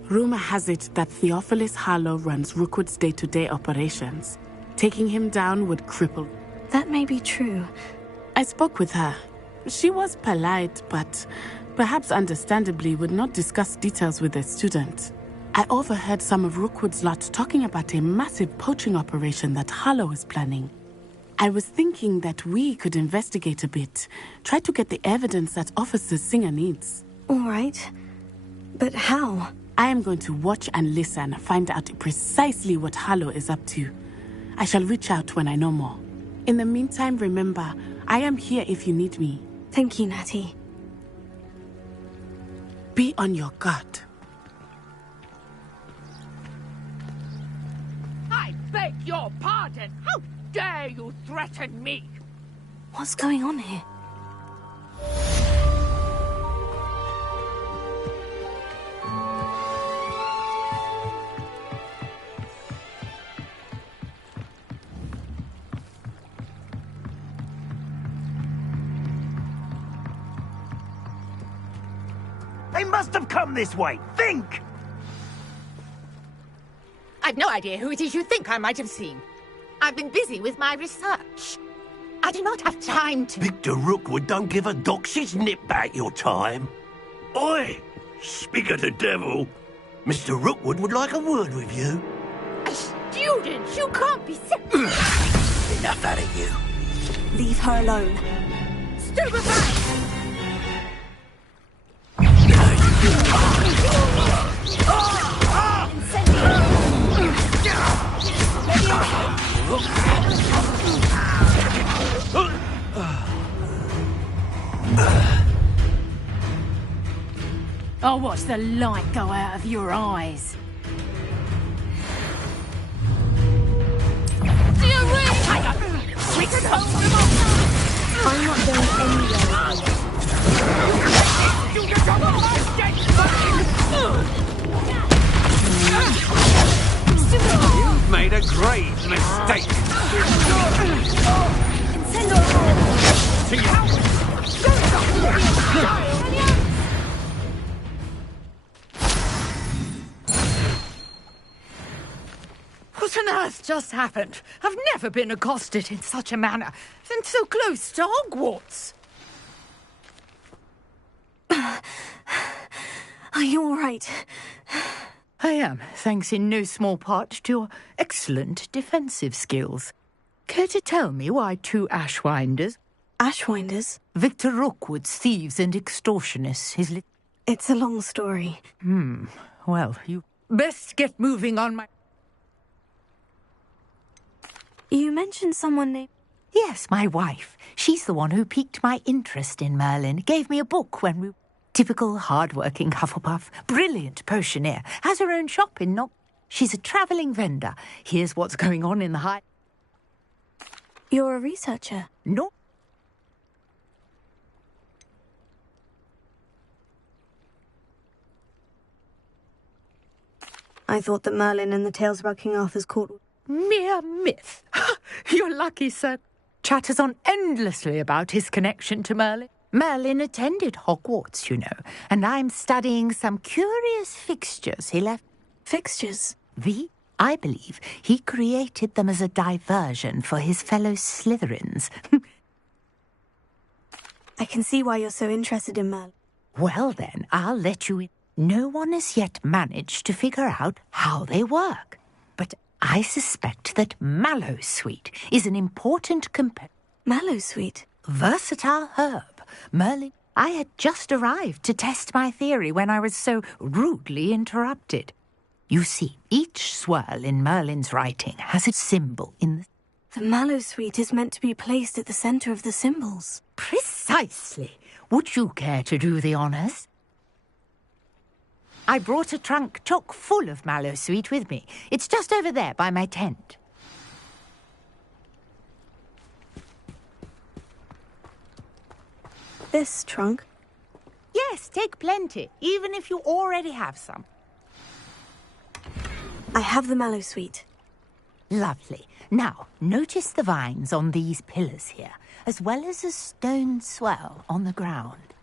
Rumor has it that Theophilus Harlow runs Rookwood's day-to-day operations. Taking him down would cripple... That may be true. I spoke with her. She was polite, but perhaps understandably would not discuss details with a student. I overheard some of Rookwood's lot talking about a massive poaching operation that Harlow is planning. I was thinking that we could investigate a bit, try to get the evidence that Officer Singer needs. All right. But how? I am going to watch and listen, find out precisely what Harlow is up to. I shall reach out when I know more. In the meantime, remember, I am here if you need me. Thank you, Natty. Be on your guard. I beg your pardon. How dare you threaten me? What's going on here? They must have come this way. Think! I've no idea who it is you think I might have seen. I've been busy with my research. I do not have time to... Victor Rookwood don't give a doxy's nip back your time. Oi! Speak of the devil. Mr. Rookwood would like a word with you. A student? You can't be... Enough out of you. Leave her alone. Stupefy! I'll watch the light go out of your eyes. We can hold them off! I'm not going anywhere. You get on You've made a grave mistake. What on earth just happened? I've never been accosted in such a manner, and so close to Hogwarts. Are you all right? I am, thanks in no small part to your excellent defensive skills. Care to tell me why 2 Ashwinders? Ashwinders? Victor Rookwood's thieves and extortionists. It's a long story. Well, you best get moving on my... You mentioned someone named... Yes, my wife. She's the one who piqued my interest in Merlin. Gave me a book when we... Typical hard-working Hufflepuff. Brilliant potioneer. Has her own shop in She's a travelling vendor. Here's what's going on in the high... You're a researcher? No. I thought that Merlin and the tales about King Arthur's court... Mere myth. You're lucky, sir. Chatters on endlessly about his connection to Merlin. Merlin attended Hogwarts, you know, and I'm studying some curious fixtures he left. Fixtures? I believe he created them as a diversion for his fellow Slytherins. I can see why you're so interested in Merlin. Well then, I'll let you in. No one has yet managed to figure out how they work. But I suspect that Mallowsweet is an important Mallowsweet? Versatile herb. Merlin, I had just arrived to test my theory when I was so rudely interrupted. You see, each swirl in Merlin's writing has a symbol in the... The Mallowsweet is meant to be placed at the centre of the symbols. Precisely. Would you care to do the honours? I brought a trunk chock full of Mallowsweet with me. It's just over there by my tent. This trunk? Yes, take plenty, even if you already have some. I have the Mallowsweet. Lovely. Now, notice the vines on these pillars here, as well as a stone swell on the ground.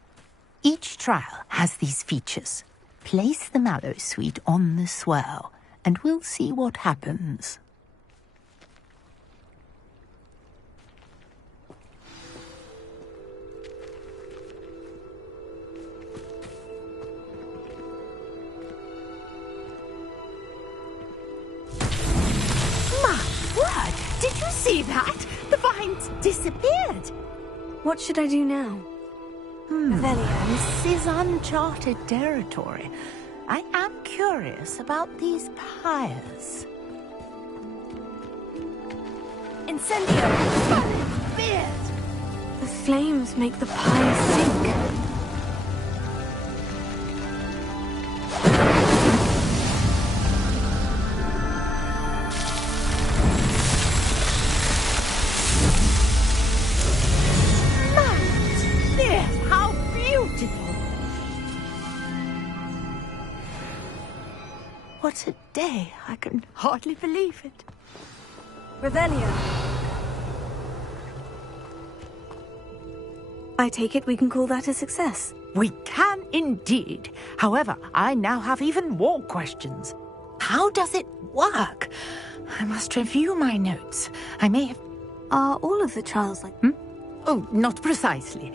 Each trial has these features. Place the Mallowsweet on the swell, and we'll see what happens. Did you see that? The vines disappeared. What should I do now? This is uncharted territory. I am curious about these pyres. Incendio! Beard! The flames make the pyre sink. What a day. I can hardly believe it. Revelio. I take it we can call that a success. We can indeed. However, I now have even more questions. How does it work? I must review my notes. I may have... Are all of the trials like... Oh, not precisely.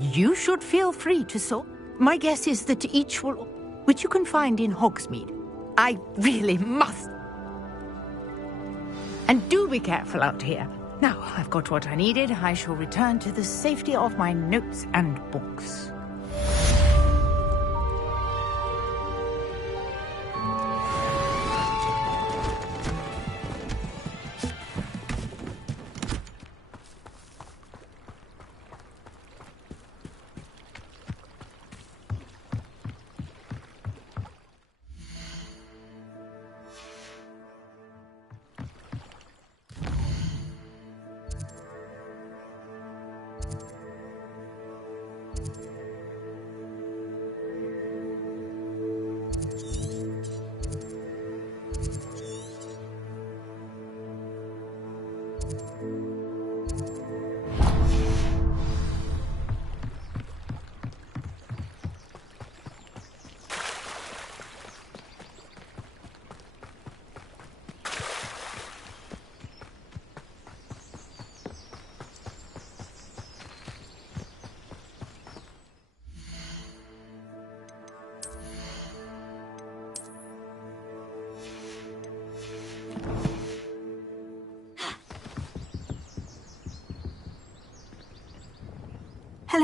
You should feel free to sort. My guess is that each will... which you can find in Hogsmeade. I really must. And do be careful out here. Now, I've got what I needed. I shall return to the safety of my notes and books.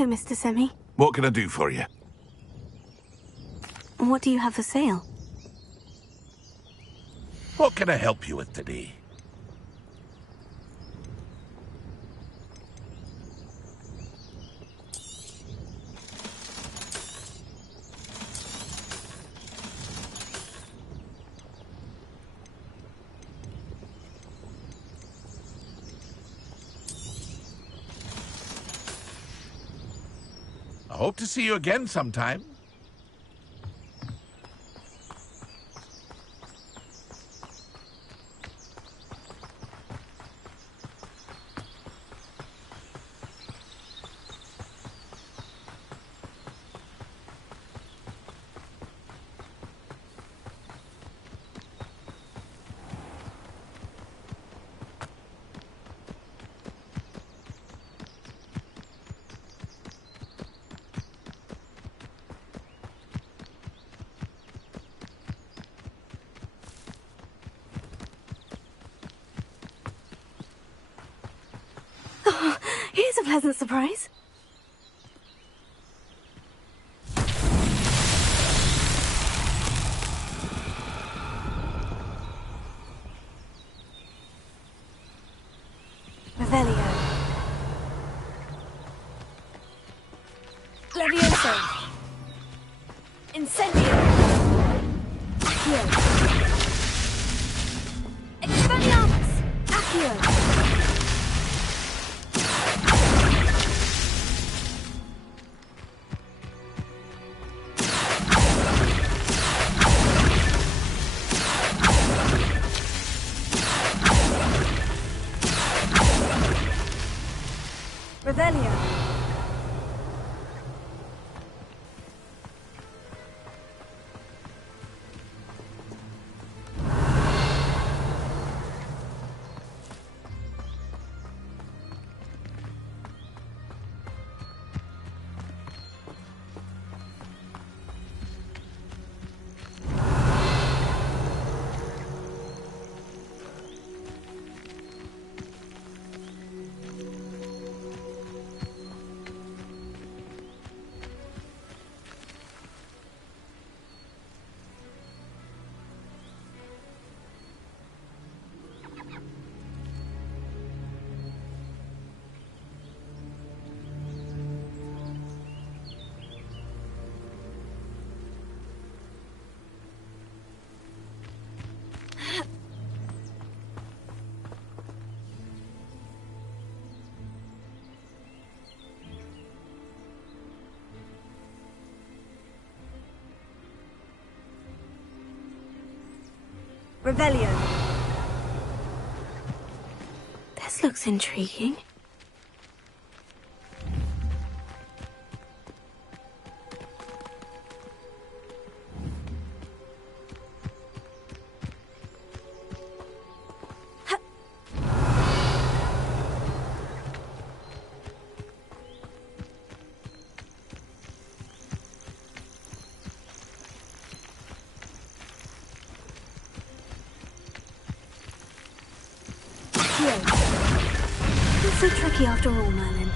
Hello, Mr. Semi. What can I do for you? What do you have for sale? What can I help you with today? I hope to see you again sometime. Here's a pleasant surprise. Revelio. Levioso. Incendio. Accio. Expelliarmus. Accio. Revelio. Revelio. This looks intriguing. Not so tricky after all, Merlin.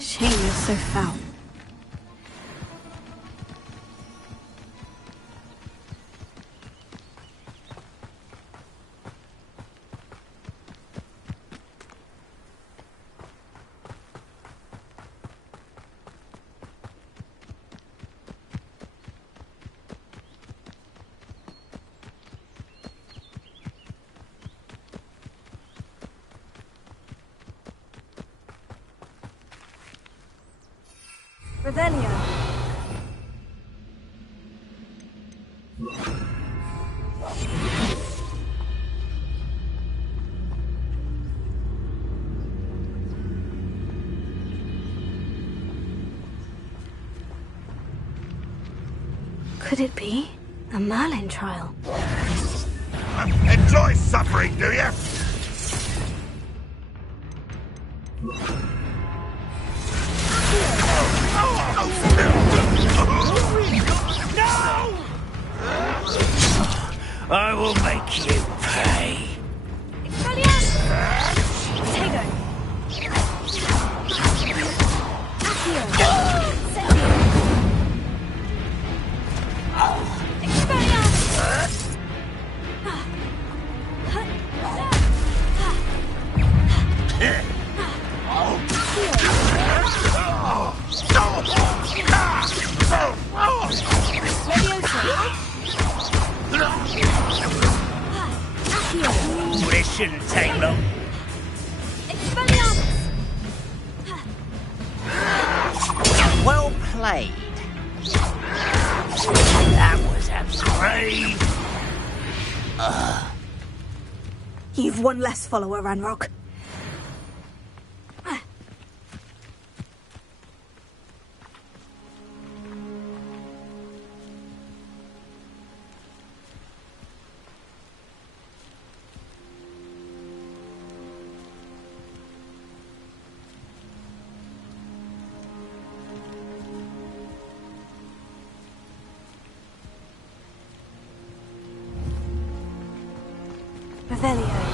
Shame you're so foul. Revelio. Could it be a Merlin trial? Enjoy suffering, do you? I will make you pay. This shouldn't take long. Well played. That was a brave. You've one less follower, Ranrock. Revelio.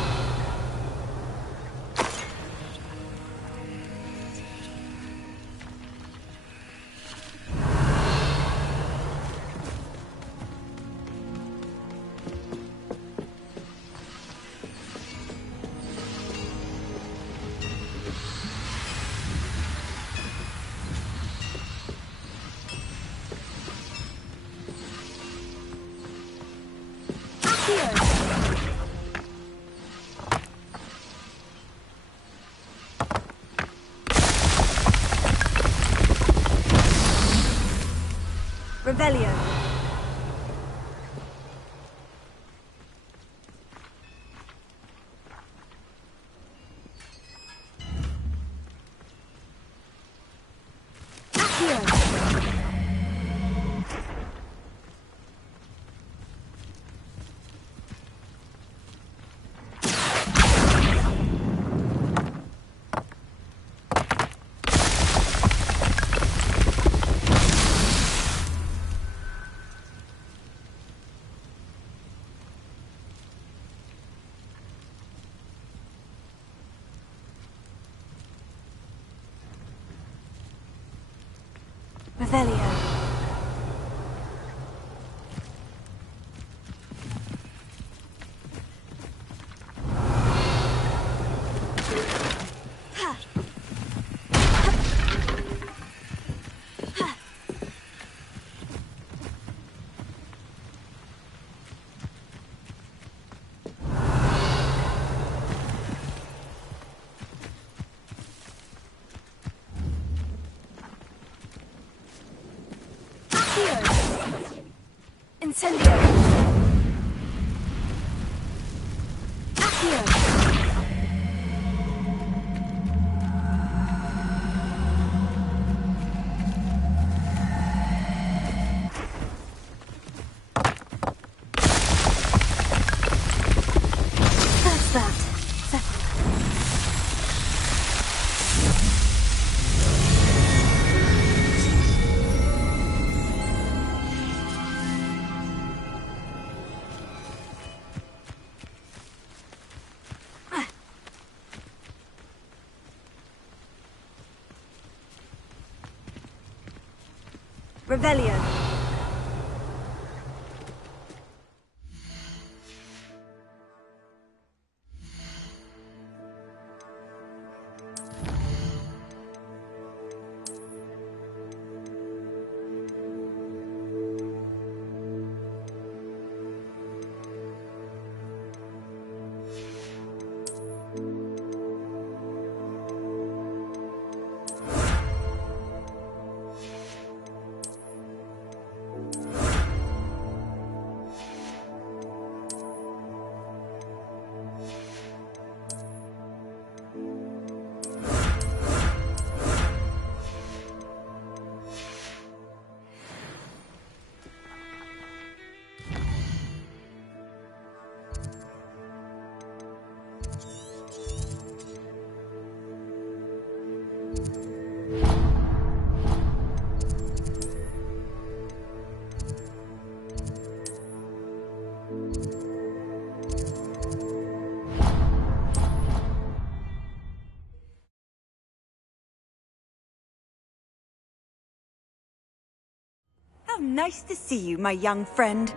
Revelio. Revelio. Incendio. That's that. Revelio. How nice to see you, my young friend.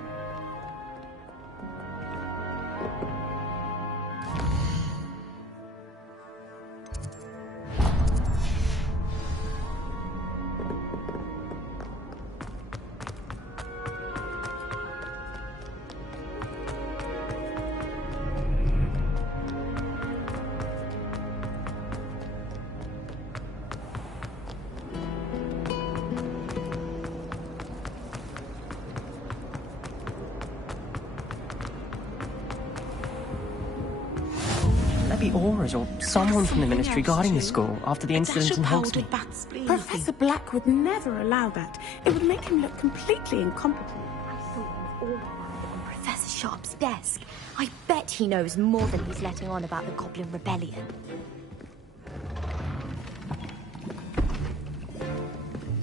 Maybe Aura's or someone from the Ministry guarding the school after the incident in Hogsmeade. Professor Black would never allow that. It would make him look completely incompetent. I saw him all on Professor Sharp's desk. I bet he knows more than he's letting on about the Goblin Rebellion.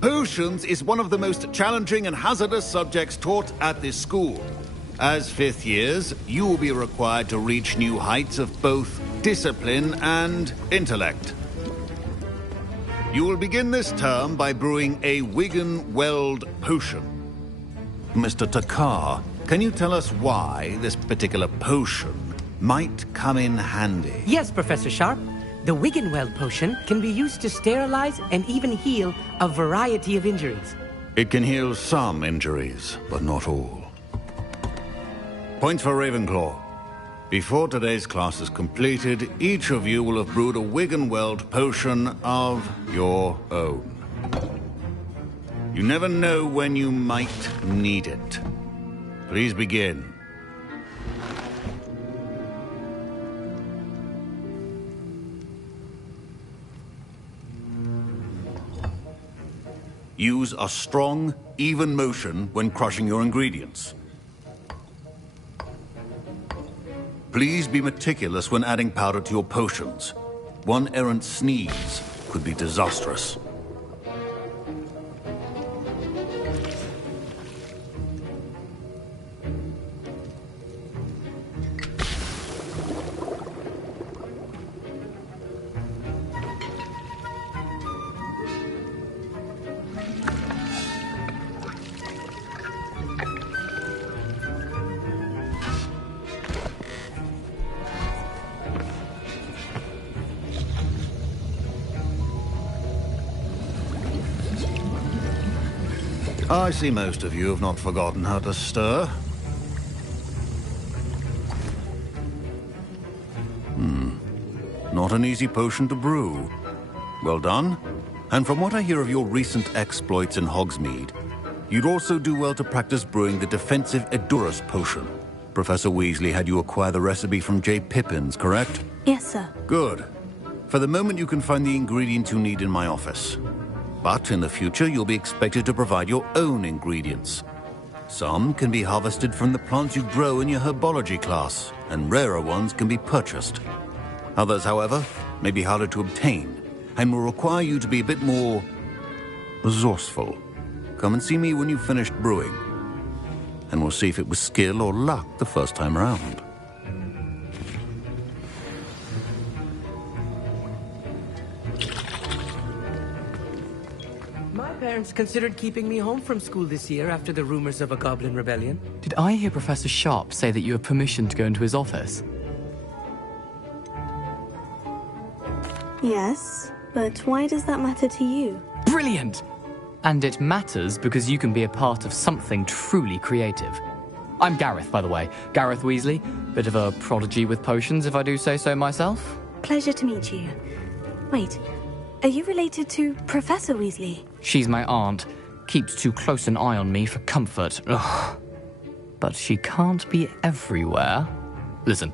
Potions is one of the most challenging and hazardous subjects taught at this school. As fifth years, you will be required to reach new heights of both discipline and intellect. You will begin this term by brewing a Wiggenweld potion. Mr. Takar, can you tell us why this particular potion might come in handy? Yes, Professor Sharp. The Wiggenweld potion can be used to sterilize and even heal a variety of injuries. It can heal some injuries, but not all. Points for Ravenclaw. Before today's class is completed, each of you will have brewed a Wiggenweld potion of your own. You never know when you might need it. Please begin. Use a strong, even motion when crushing your ingredients. Please be meticulous when adding powder to your potions. One errant sneeze could be disastrous. I see most of you have not forgotten how to stir. Not an easy potion to brew. Well done. And from what I hear of your recent exploits in Hogsmeade, you'd also do well to practice brewing the defensive Edurus potion. Professor Weasley had you acquire the recipe from J. Pippins, correct? Yes, sir. Good. For the moment, you can find the ingredients you need in my office. But in the future, you'll be expected to provide your own ingredients. Some can be harvested from the plants you grow in your herbology class, and rarer ones can be purchased. Others, however, may be harder to obtain, and will require you to be a bit more resourceful. Come and see me when you've finished brewing, and we'll see if it was skill or luck the first time around. Parents considered keeping me home from school this year after the rumors of a Goblin Rebellion. Did I hear Professor Sharp say that you have permission to go into his office? Yes, but why does that matter to you? Brilliant! And it matters because you can be a part of something truly creative. I'm Gareth, by the way. Gareth Weasley. Bit of a prodigy with potions, if I do say so myself. Pleasure to meet you. Wait, are you related to Professor Weasley? She's my aunt. Keeps too close an eye on me for comfort. Ugh. But she can't be everywhere. Listen,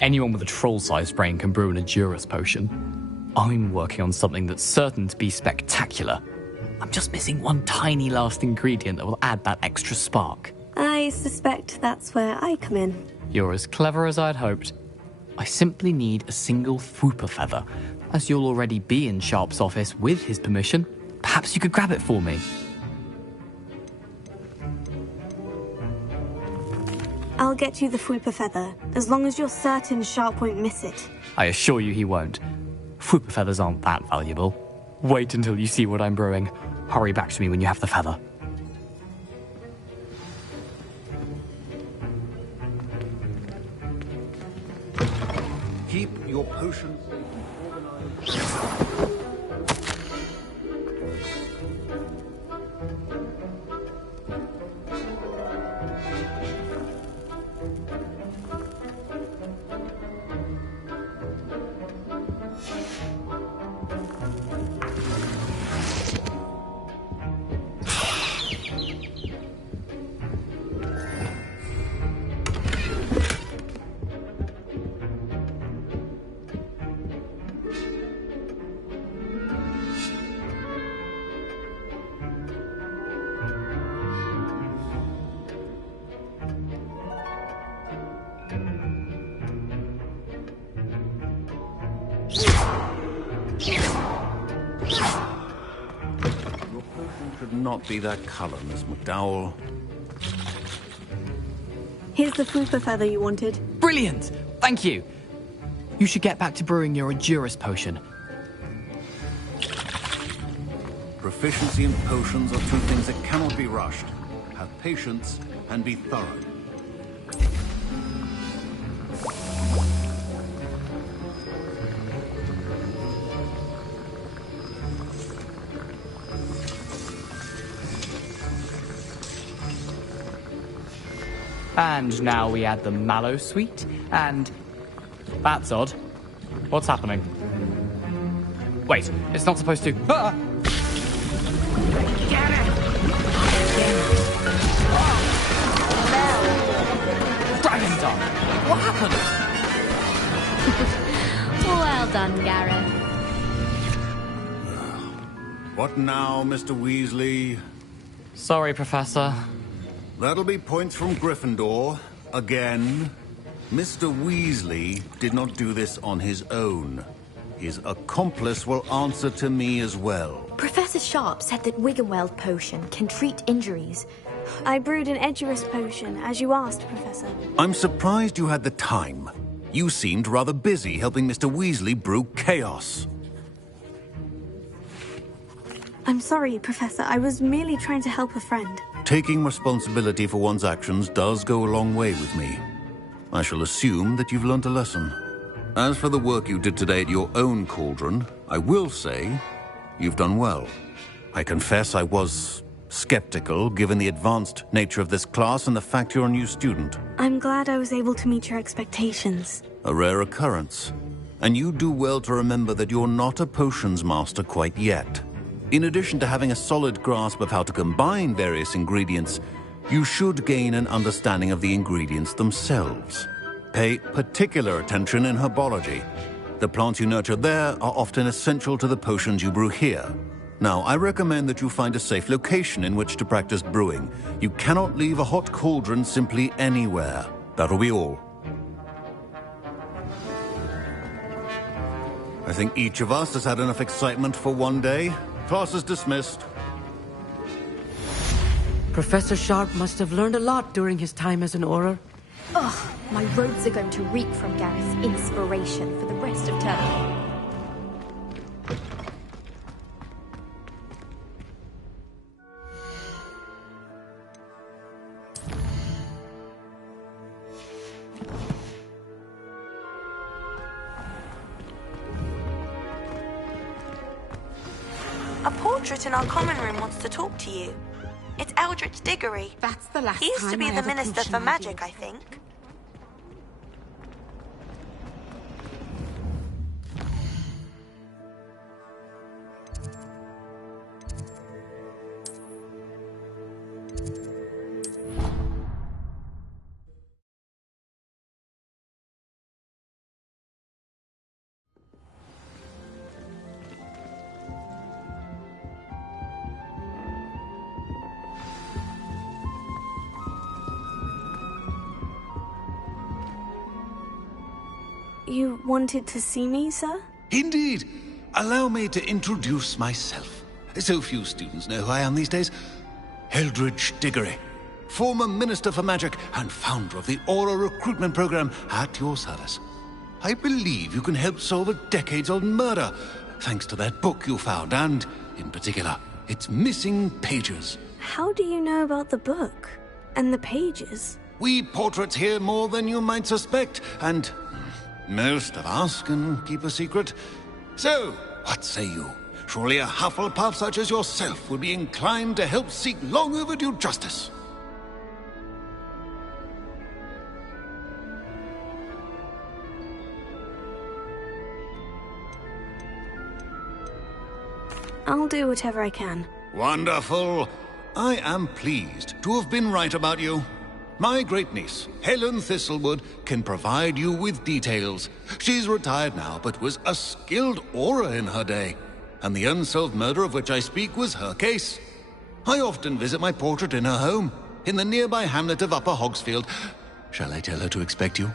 anyone with a troll-sized brain can brew an Edurus potion. I'm working on something that's certain to be spectacular. I'm just missing one tiny last ingredient that will add that extra spark. I suspect that's where I come in. You're as clever as I'd hoped. I simply need a single Fwooper feather. As you'll already be in Sharp's office with his permission, perhaps you could grab it for me. I'll get you the Fwooper feather, as long as you're certain Sharp won't miss it. I assure you he won't. Fwooper feathers aren't that valuable. Wait until you see what I'm brewing. Hurry back to me when you have the feather. Keep your potions organized. Should not be that color, Miss McDowell. Here's the Fupa feather you wanted. Brilliant! Thank you! You should get back to brewing your Endurus potion. Proficiency in potions are two things that cannot be rushed. Have patience and be thorough. And now we add the mallow sweet, and... That's odd. What's happening? Wait, it's not supposed to... Ah! Dragon Dog! What happened? Well done, Gareth. What now, Mr. Weasley? Sorry, Professor. That'll be points from Gryffindor. Again. Mr. Weasley did not do this on his own. His accomplice will answer to me as well. Professor Sharp said that Wiggenweld potion can treat injuries. I brewed an Edurus potion, as you asked, Professor. I'm surprised you had the time. You seemed rather busy helping Mr. Weasley brew chaos. I'm sorry, Professor. I was merely trying to help a friend. Taking responsibility for one's actions does go a long way with me. I shall assume that you've learnt a lesson. As for the work you did today at your own cauldron, I will say you've done well. I confess I was skeptical, given the advanced nature of this class and the fact you're a new student. I'm glad I was able to meet your expectations. A rare occurrence. And you do well to remember that you're not a potions master quite yet. In addition to having a solid grasp of how to combine various ingredients, you should gain an understanding of the ingredients themselves. Pay particular attention in herbology. The plants you nurture there are often essential to the potions you brew here. Now, I recommend that you find a safe location in which to practice brewing. You cannot leave a hot cauldron simply anywhere. That'll be all. I think each of us has had enough excitement for one day. Class is dismissed. Professor Sharp must have learned a lot during his time as an Auror. Ugh, my robes are going to reek from Gareth's inspiration for the rest of term. A portrait in our common room wants to talk to you. It's Eldritch Diggory. That's the last He used to time be I the ever Minister pushed for an Magic, idea. I think. You wanted to see me, sir? Indeed. Allow me to introduce myself. So few students know who I am these days. Eldritch Diggory, former Minister for Magic and founder of the Auror recruitment program at your service. I believe you can help solve a decades-old murder, thanks to that book you found, and, in particular, its missing pages. How do you know about the book? And the pages? We portraits hear more than you might suspect, and Most of us can keep a secret. So, what say you? Surely a Hufflepuff such as yourself would be inclined to help seek long overdue justice. I'll do whatever I can. Wonderful. I am pleased to have been right about you. My great-niece, Helen Thistlewood, can provide you with details. She's retired now, but was a skilled aura in her day. And the unsolved murder of which I speak was her case. I often visit my portrait in her home, in the nearby hamlet of Upper Hogsfield. Shall I tell her to expect you?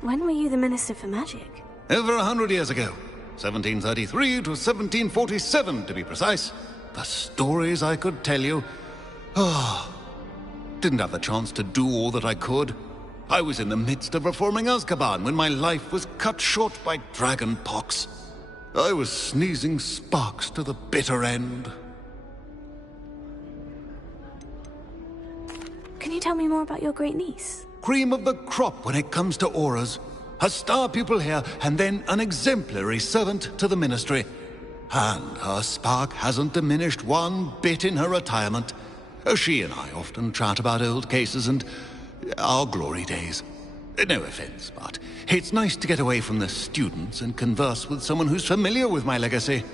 When were you the Minister for Magic? Over 100 years ago. 1733 to 1747, to be precise. The stories I could tell you. Oh, didn't have the chance to do all that I could. I was in the midst of reforming Azkaban when my life was cut short by dragon pox. I was sneezing sparks to the bitter end. Can you tell me more about your great-niece? Cream of the crop when it comes to auras. A star pupil here, and then an exemplary servant to the Ministry. And her spark hasn't diminished one bit in her retirement. She and I often chat about old cases and our glory days. No offense, but it's nice to get away from the students and converse with someone who's familiar with my legacy.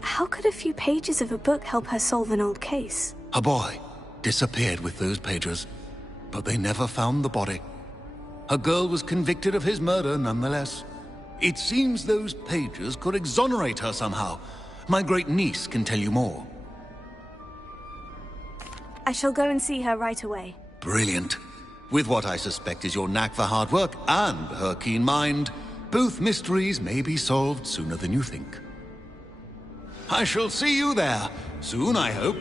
How could a few pages of a book help her solve an old case? A boy disappeared with those pages, but they never found the body. A girl was convicted of his murder nonetheless. It seems those pages could exonerate her somehow. My great-niece can tell you more. I shall go and see her right away. Brilliant. With what I suspect is your knack for hard work and her keen mind, both mysteries may be solved sooner than you think. I shall see you there, soon I hope.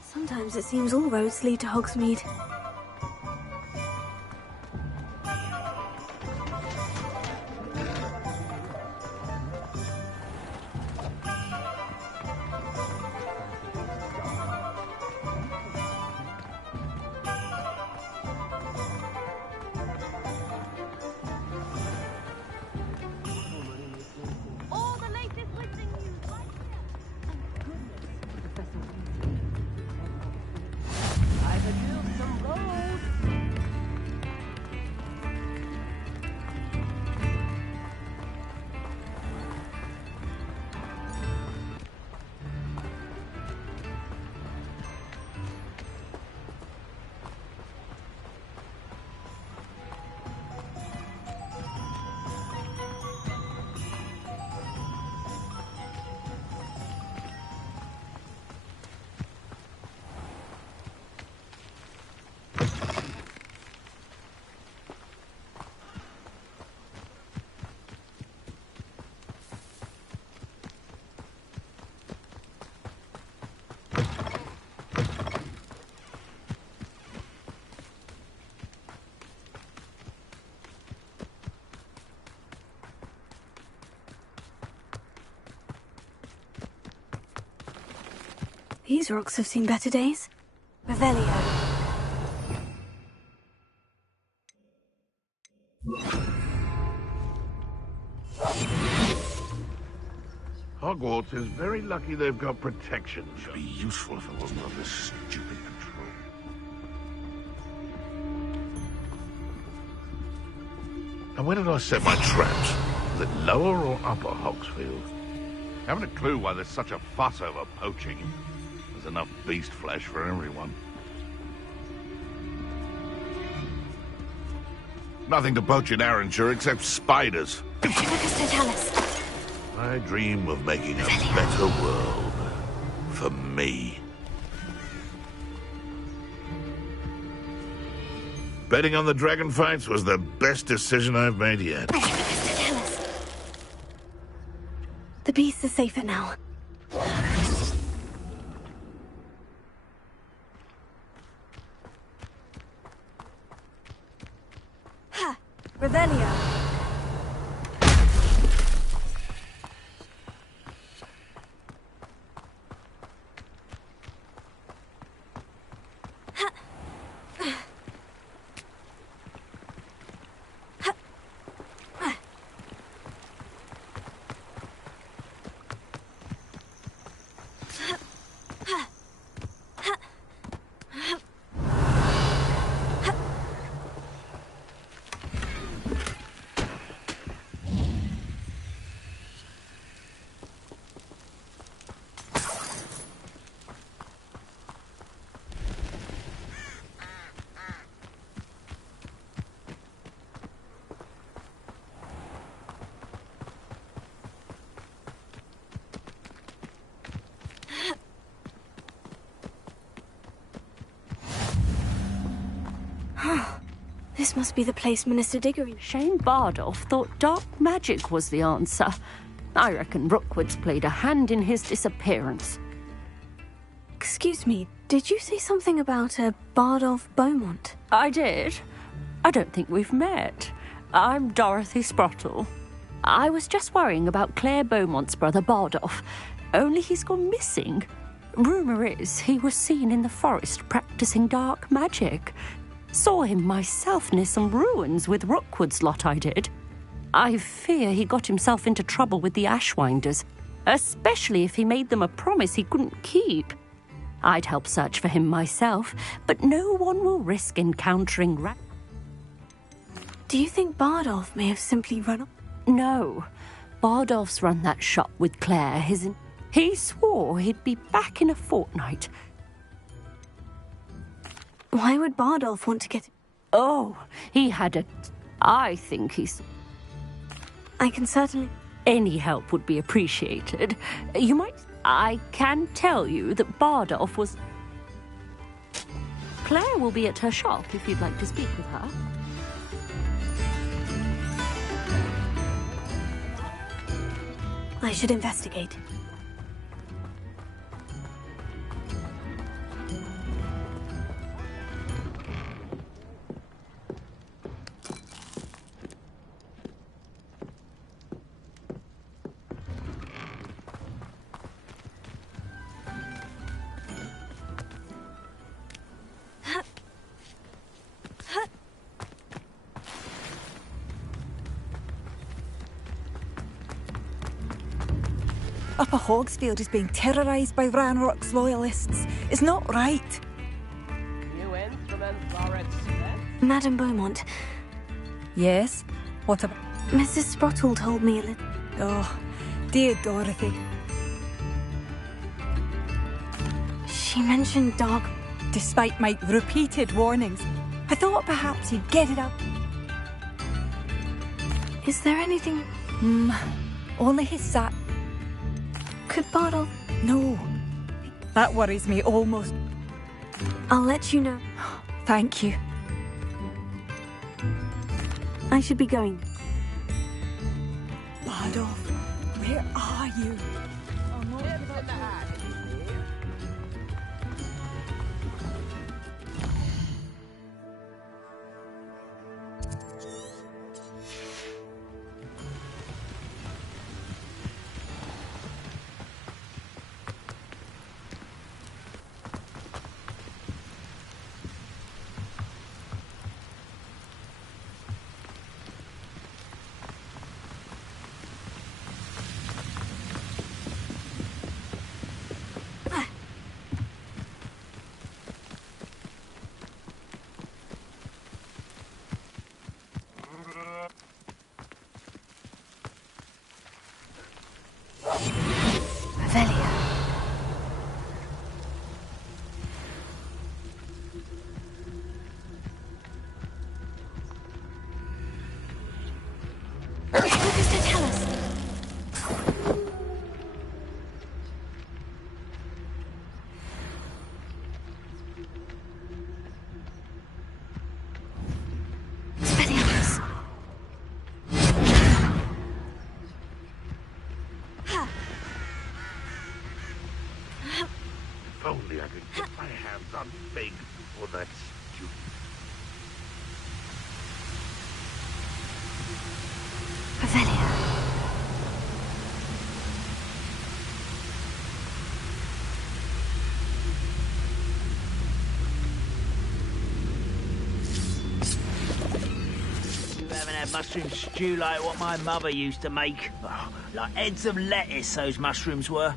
Sometimes it seems all roads lead to Hogsmeade. These rocks have seen better days. Revelio. Hogwarts is very lucky they've got protection. It'd be useful if it wasn't under stupid control. And where did I set my traps? Was it lower or upper Hogsfield? Haven't a clue why there's such a fuss over poaching. There's enough beast flesh for everyone. Nothing to poach in Arrynshire except spiders. I dream of making a better world for me. Betting on the dragon fights was the best decision I've made yet. The beasts are safer now. Ha! Revelio. This must be the place Minister Diggory... Shane Bardolph thought dark magic was the answer. I reckon Rookwood's played a hand in his disappearance. Excuse me, did you say something about a Bardolph Beaumont? I did. I don't think we've met. I'm Dorothy Sprottle. I was just worrying about Claire Beaumont's brother Bardolph, only he's gone missing. Rumour is he was seen in the forest practicing dark magic. Saw him myself near some ruins with Rookwood's lot I did. I fear he got himself into trouble with the Ashwinders, especially if he made them a promise he couldn't keep. I'd help search for him myself, but no one will risk encountering Do you think Bardolph may have simply run off? No. Bardolph's run that shop with Claire. He swore he'd be back in a fortnight. Why would Bardolph want to get... Oh, he had a... I think he's... I can certainly... Any help would be appreciated. You might... I can tell you that Bardolph was... Claire will be at her shop if you'd like to speak with her. I should investigate. Upper Hogsfield is being terrorised by Ranrock's loyalists. It's not right. New instruments are expensive. Madame Beaumont. Yes? What about... Mrs. Sprottle told me a little... Oh, dear Dorothy. She mentioned dark... Despite my repeated warnings, I thought perhaps he'd get it up. Is there anything... Only his sack. Could Bardolph... No. That worries me almost. I'll let you know. Thank you. I should be going. Bardolph, where are you? I'm big for that stupid. Revelio. You haven't had mushroom stew like what my mother used to make. Oh, like heads of lettuce, those mushrooms were.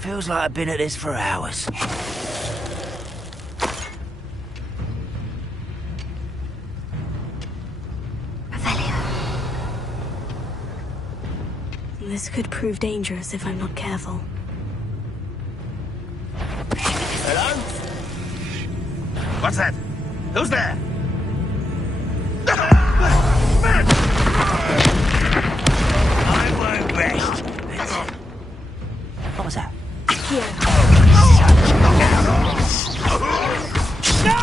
Feels like I've been at this for hours. This could prove dangerous if I'm not careful. Hello? What's that? Who's there? I won't rest. What was that? No!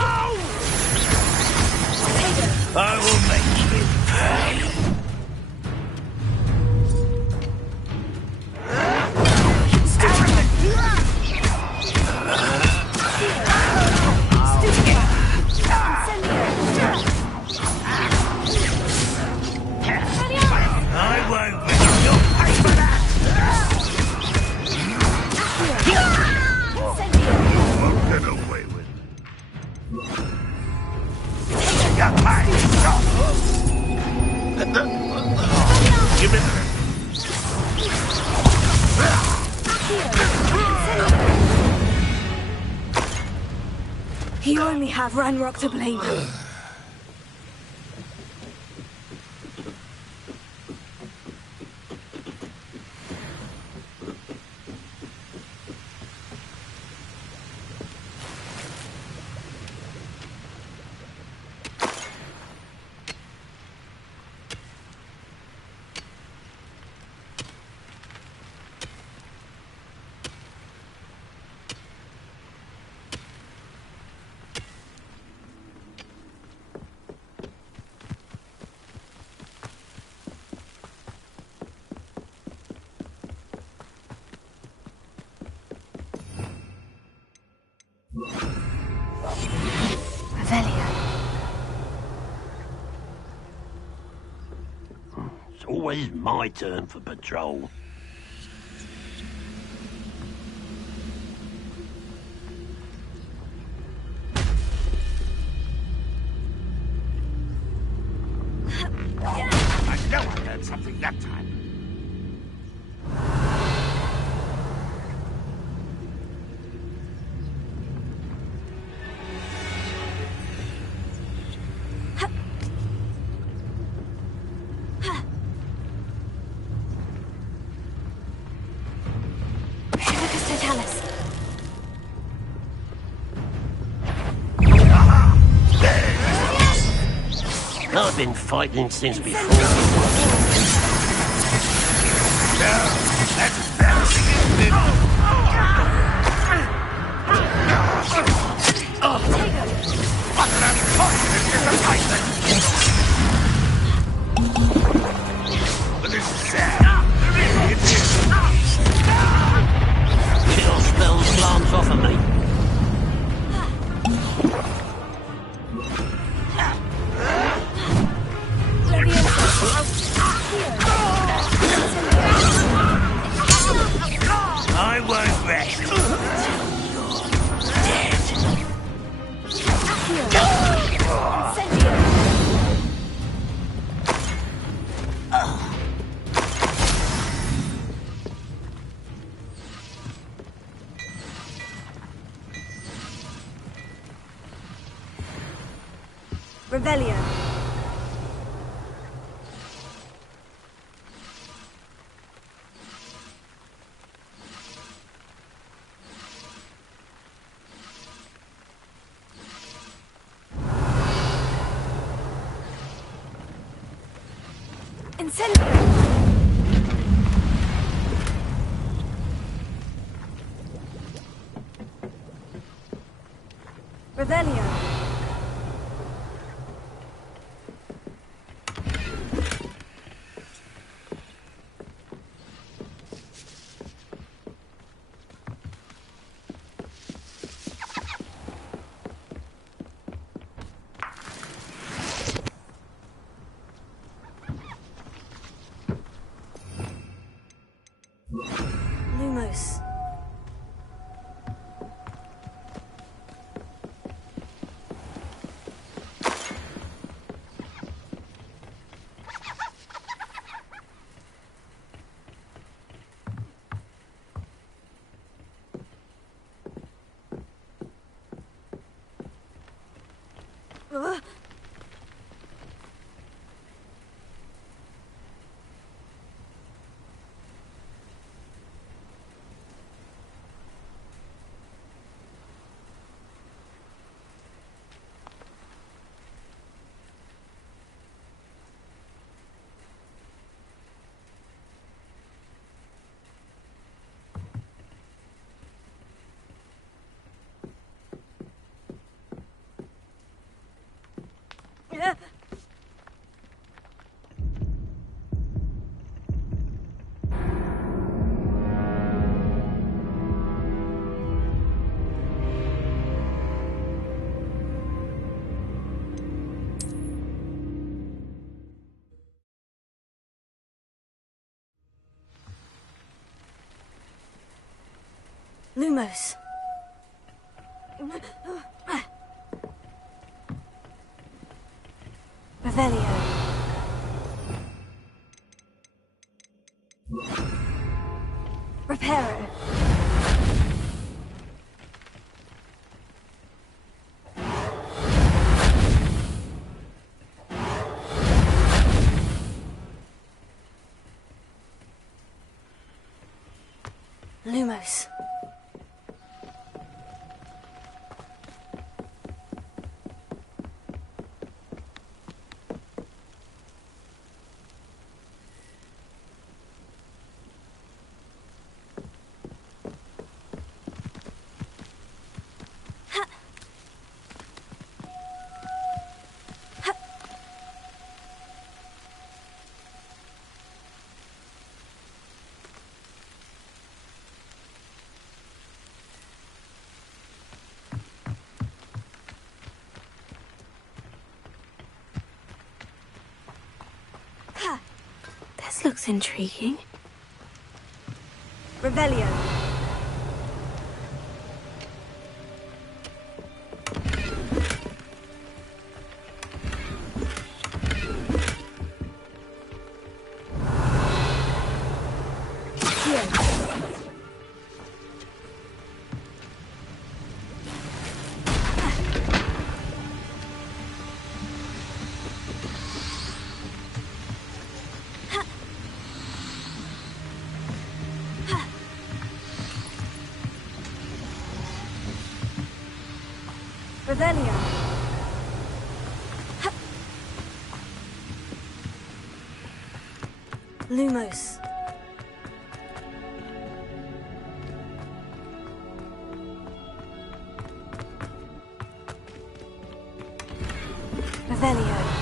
I will make you pay. I won't make you pay for that. Get away with Give it. You only have Ranrock to blame. It's always my turn for patrol. I know I heard something that time. I've been fighting since before. That's embarrassing, isn't it? What an unfortunate disappointment! But this is sad. It is. Chill spells glance off of me. I won't rest. Revelio. Incendio. Revelio. Lumos. Lumos. Revelio. Reparo. Lumos. This looks intriguing. Revelio. Revelio. Lumos. Revelio.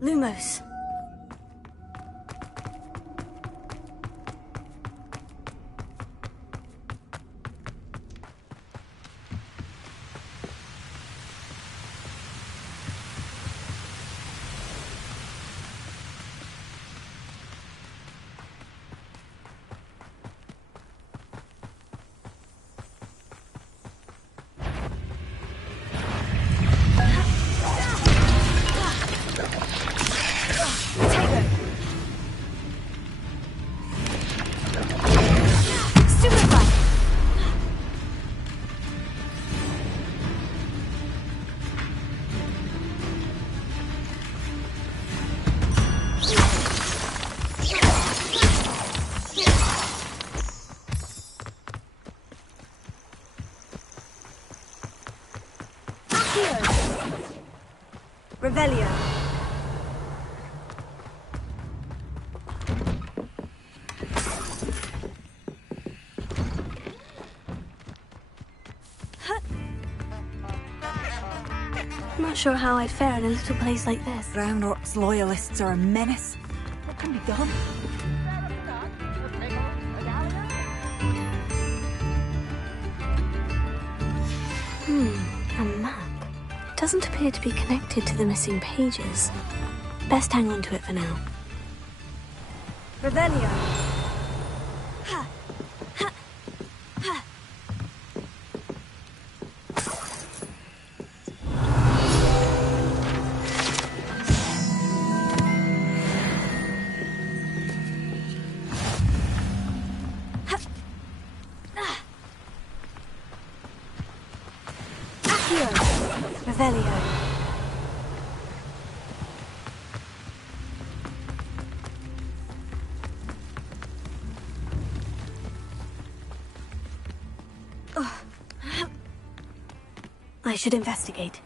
Lumos. Revelio. I'm not sure how I'd fare in a little place like this. Groundorc's loyalists are a menace. What can be done? A map. Doesn't appear to be connected to the missing pages. Best hang on to it for now. Revelio. Revelio. I should investigate.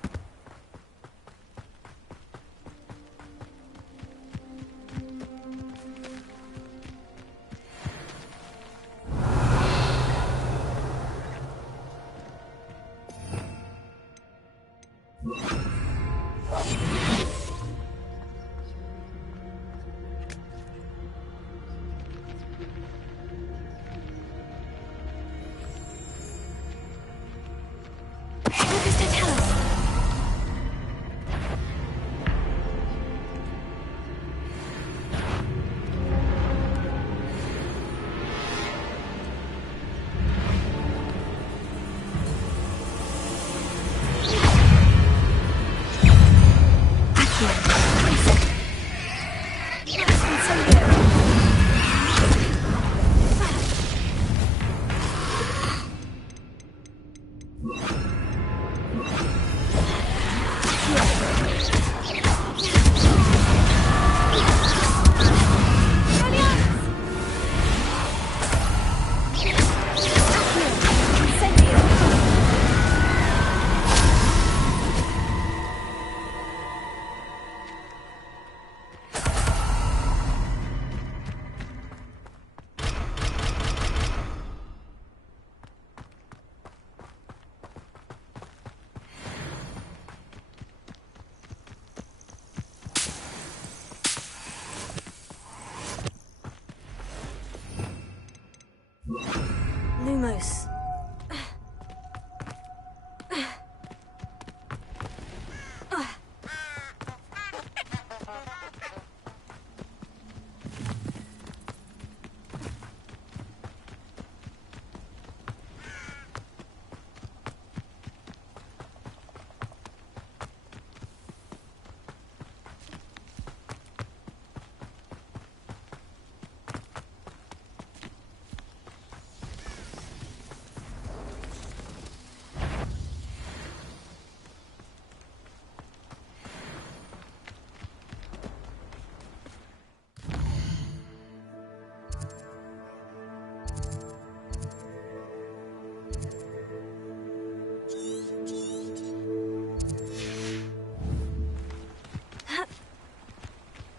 Lumos.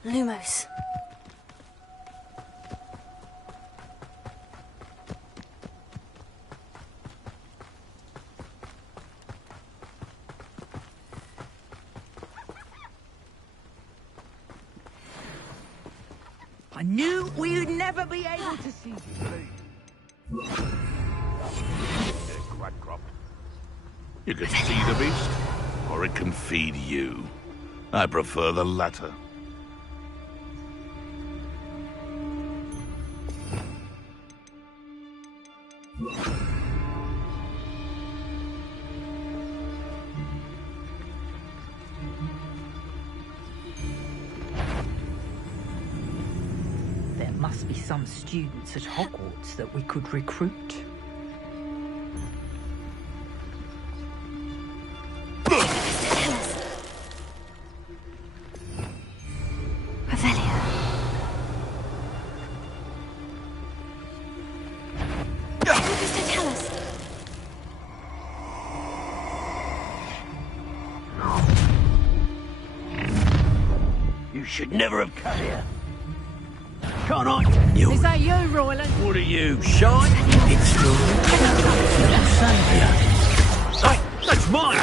Lumos. I knew we would never be able to see you. Quack crop. You can feed a beast, or it can feed you. I prefer the latter. There must be some students at Hogwarts that we could recruit. You should never have come here. Can't I? You. Is that you, Royland? What are you, shy? It's the Saviour. Hey, that's mine!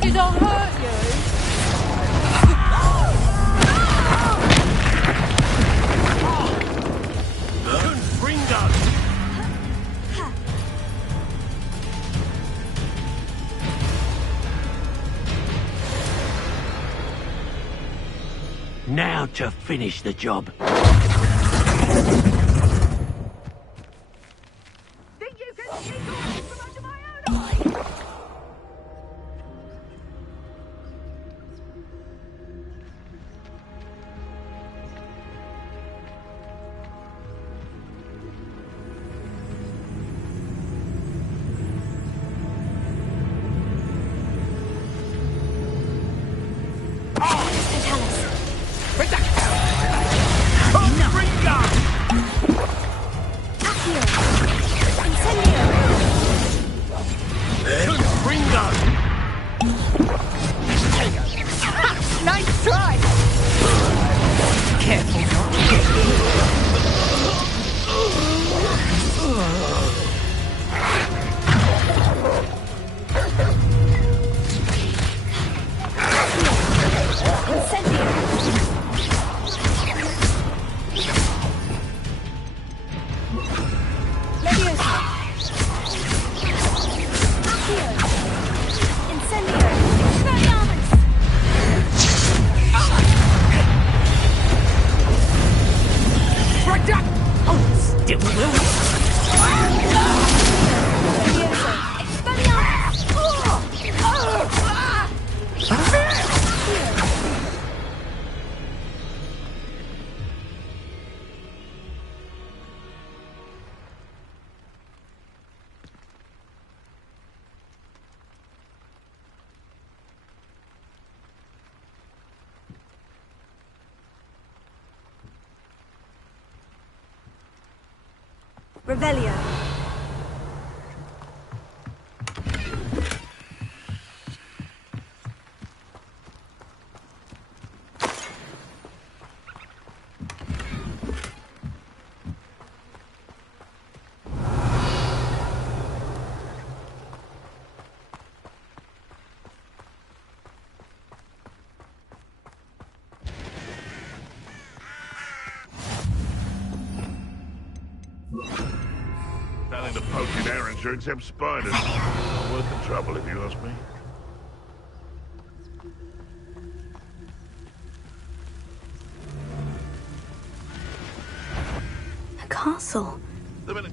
Did I hurt you? Now to finish the job. Nice try! Careful. Revelio. Nothing to poke in errands here except spiders. Not worth the trouble, if you ask me. A castle. The minute.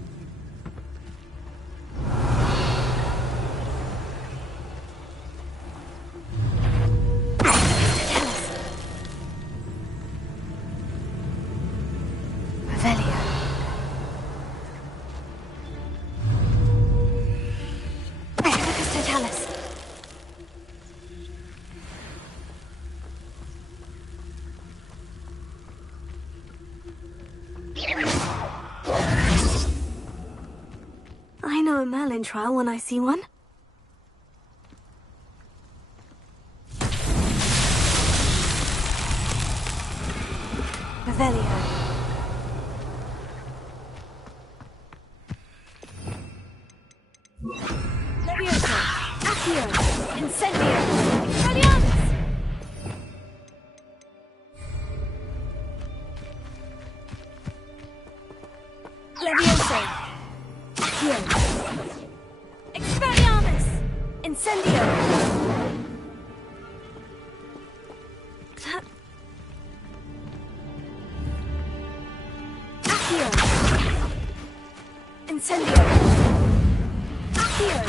I know a Merlin trial when I see one. Revelio. Leviosa. Accio. Incendio. Expelliarmus. Leviosa. Accio. Expelliarmus. Incendio. Accio. Incendio. Accio.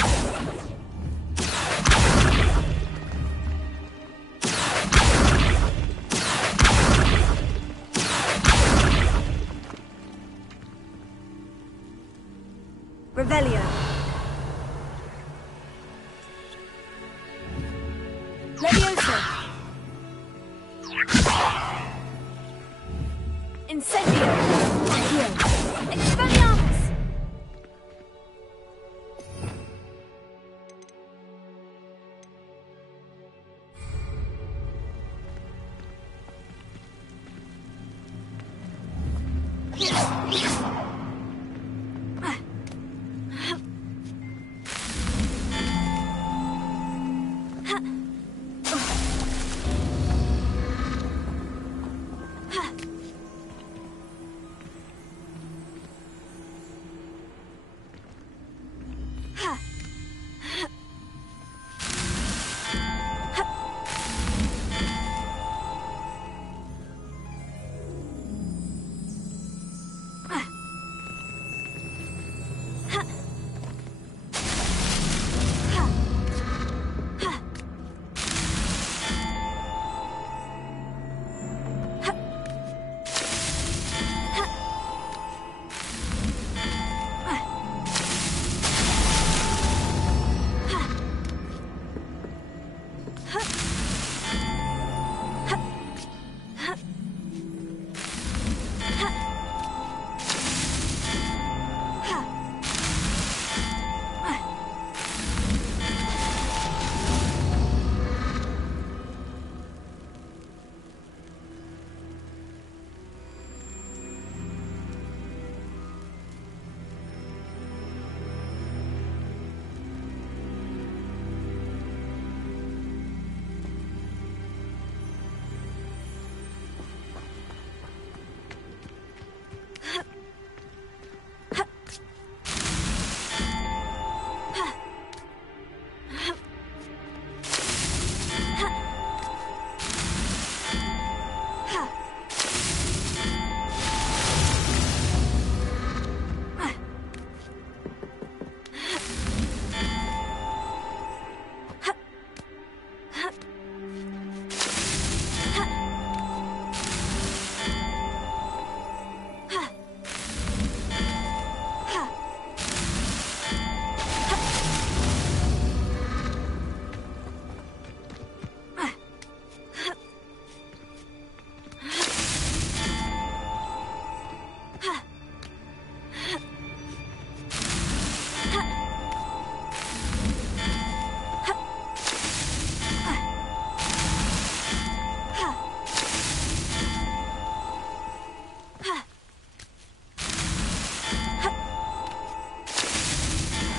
Revelio.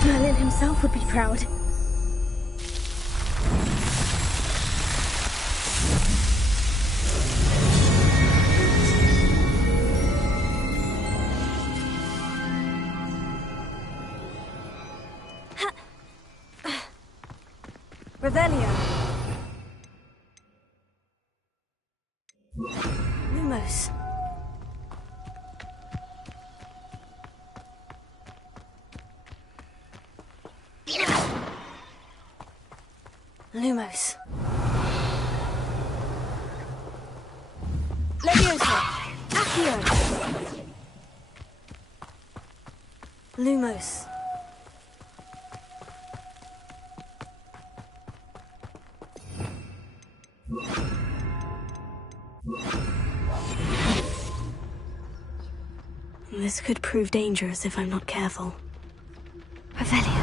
Merlin himself would be proud. Revelio. Lumos. Lumos. Leviosa. Accio. Lumos. This could prove dangerous if I'm not careful. Revelio.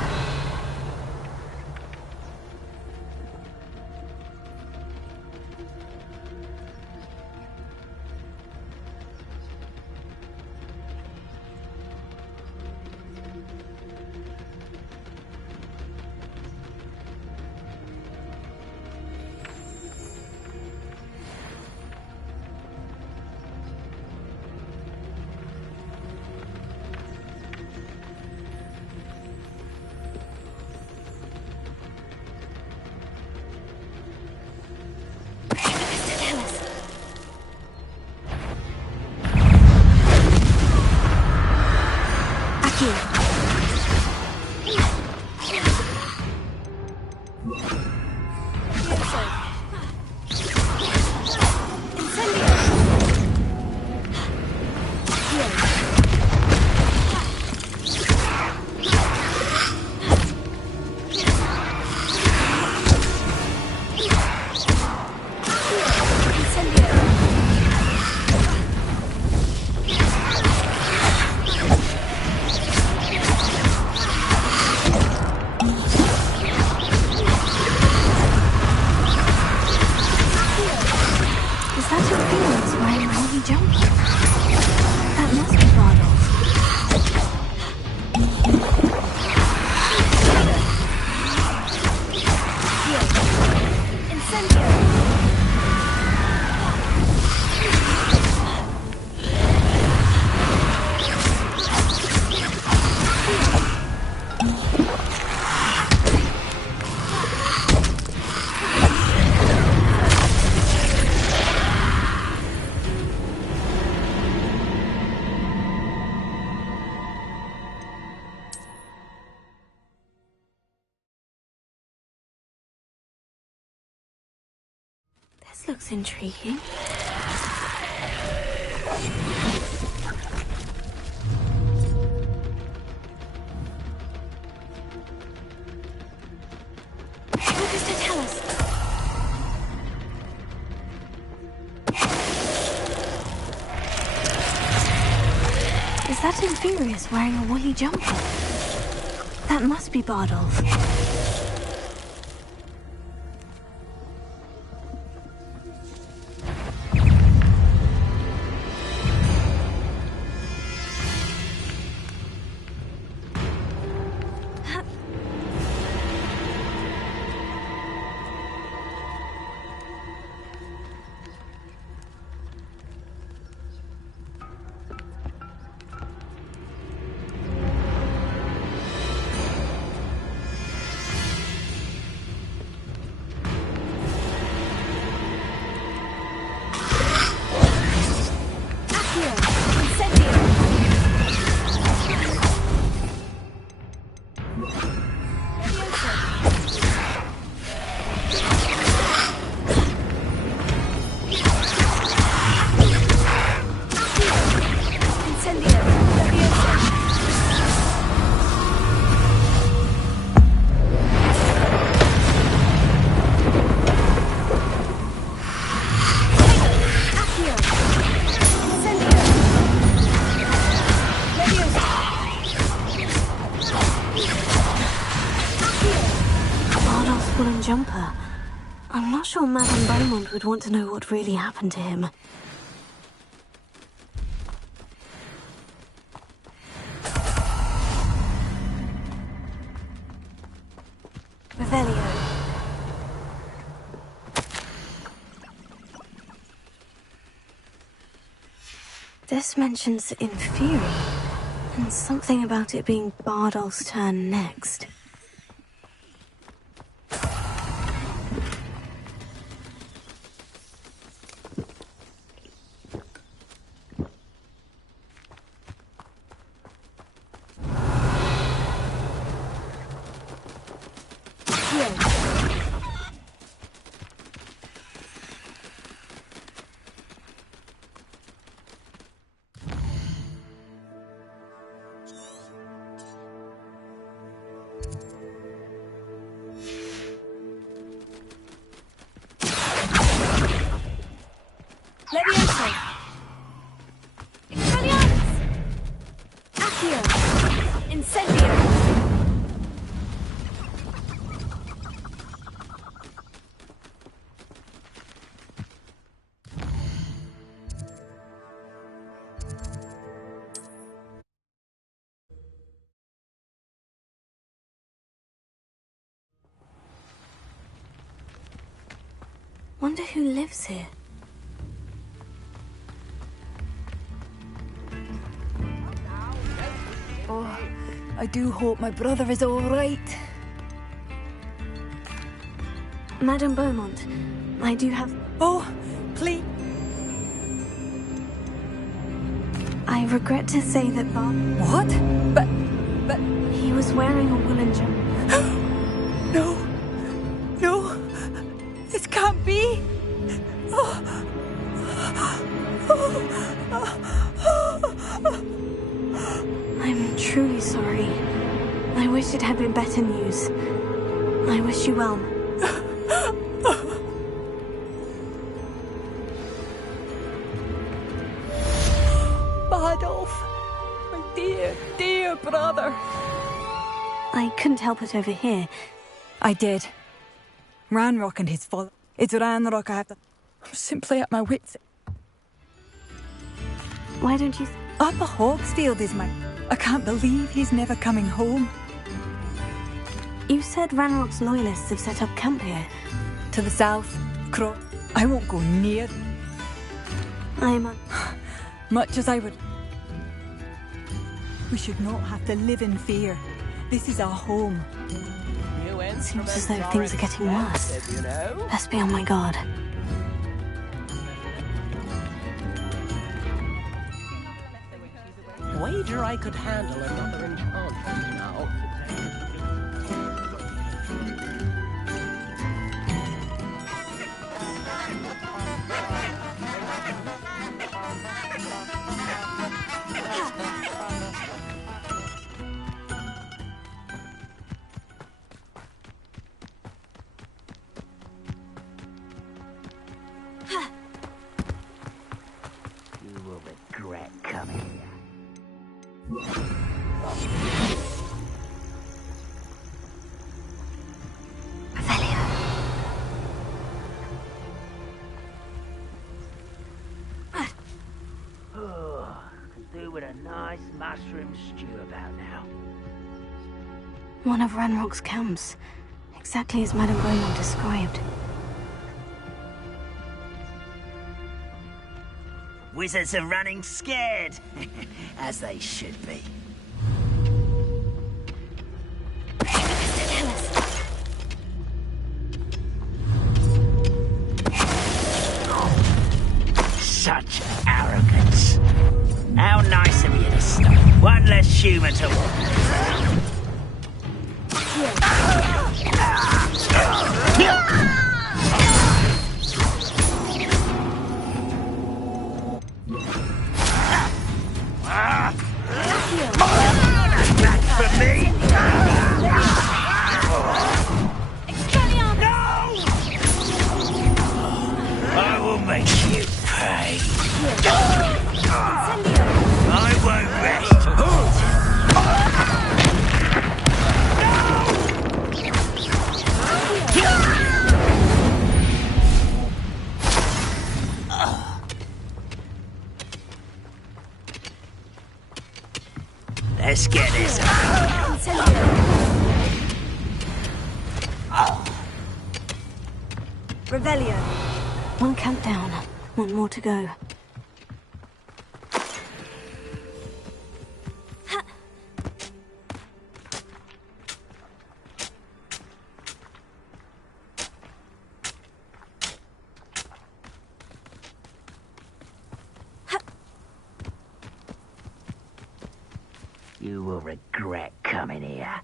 This looks intriguing. What does it tell us? Is that Infurious wearing a woolly jumper? That must be Bardolph. Jumper. I'm not sure Madame Beaumont would want to know what really happened to him. Revelio. This mentions Infuri, and something about it being Bardolph's turn next. Wonder who lives here. Oh, I do hope my brother is all right. Madame Beaumont, I do have... Oh, please. I regret to say that Bob... What? But... He was wearing a woolen jumper. No. No. This can't be. I'm truly sorry. I wish it had been better news. I wish you well. Bardolph, my dear, dear brother. I couldn't help it over here. I did. Ranrock and his father. It's Ranrock I have to... I'm simply at my wits' end. Why don't you... Upper Hawksfield is my... I can't believe he's never coming home. You said Ranrock's loyalists have set up camp here. To the south, Crow. I won't go near... I'm on... Much as I would... We should not have to live in fear. This is our home. Seems as though things are getting worse. Best be on my guard. Wager I could handle another enchantment now. nice mushroom stew about now? One of Ranrock's camps. Exactly as Madame Beaumont described. Wizards are running scared, as they should be. Such arrogance. How nice of you to stop. One less human to back for me. I will make you pay. I won't rest. Let's get this. Revelio. One camp down. One more to go. You will regret coming here.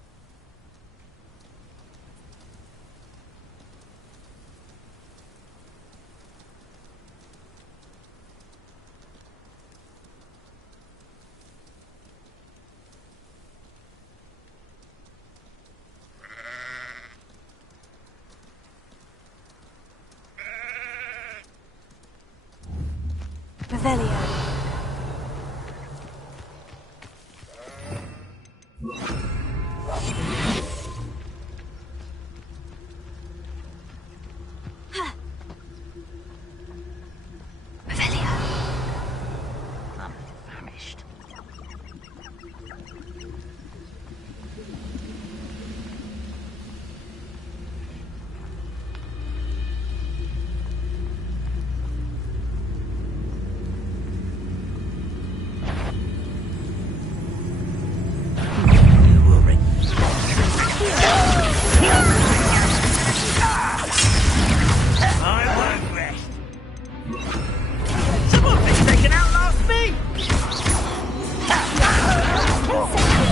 Revelio.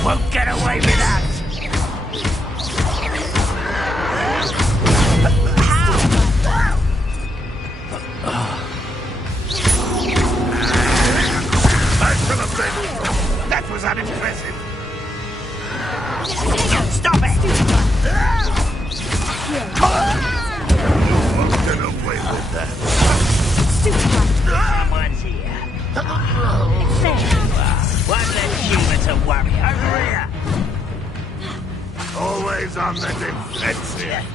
Won't get away with that! That was unimpressive. Stop it! Won't get away with that. Someone's here. One less human to worry. Over here! Always on the defensive.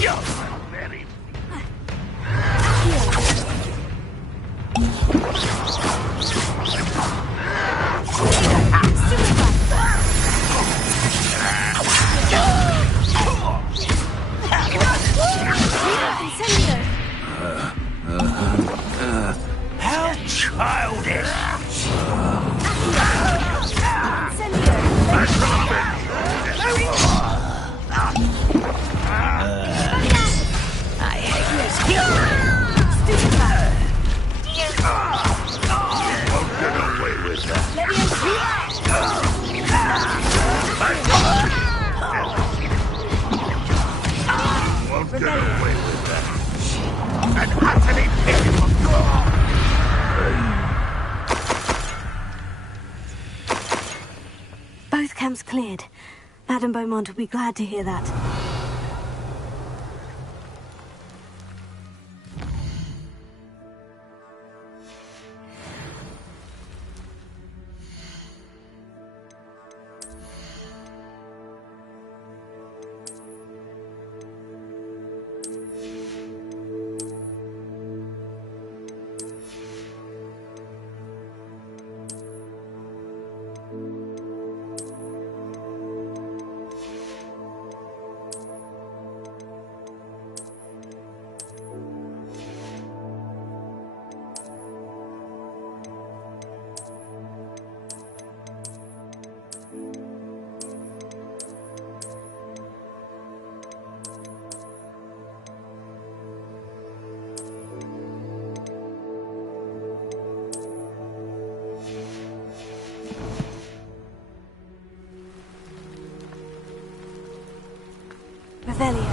You're very... How childish! I hate this. Won't get away with that. Won't get away with that. And utterly pitiful. Both camps cleared. Madame Beaumont will be glad to hear that. Revelio.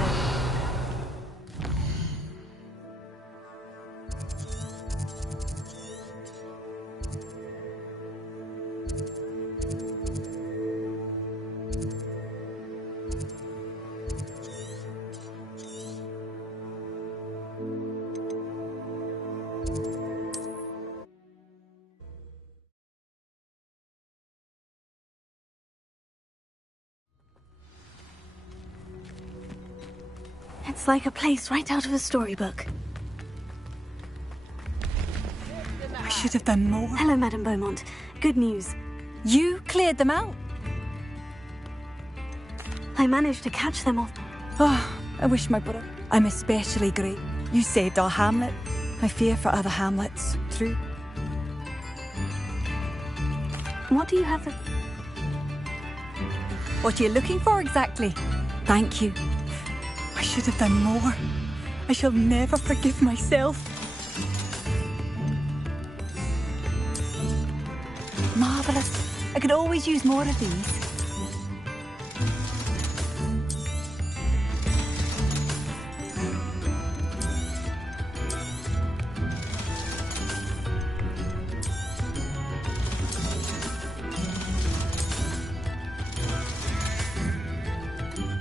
It's like a place right out of a storybook. I should have done more. Hello, Madame Beaumont. Good news. You cleared them out? I managed to catch them off. Oh, I wish my brother... I'm especially great. You saved our hamlet. I fear for other hamlets. True. What do you have the... What are you looking for exactly? Thank you. I should have done more. I shall never forgive myself. Marvellous. I could always use more of these.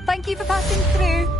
Thank you for passing through.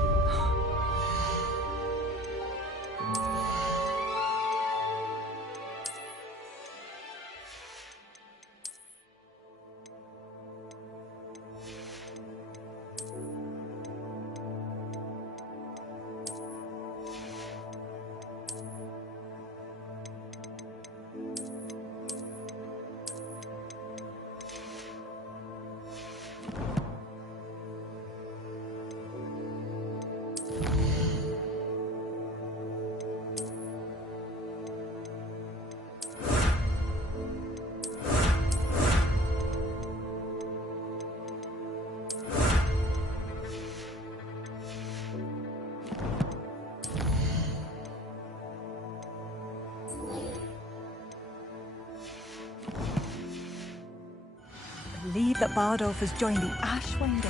I believe that Bardolph has joined the Ashwinders.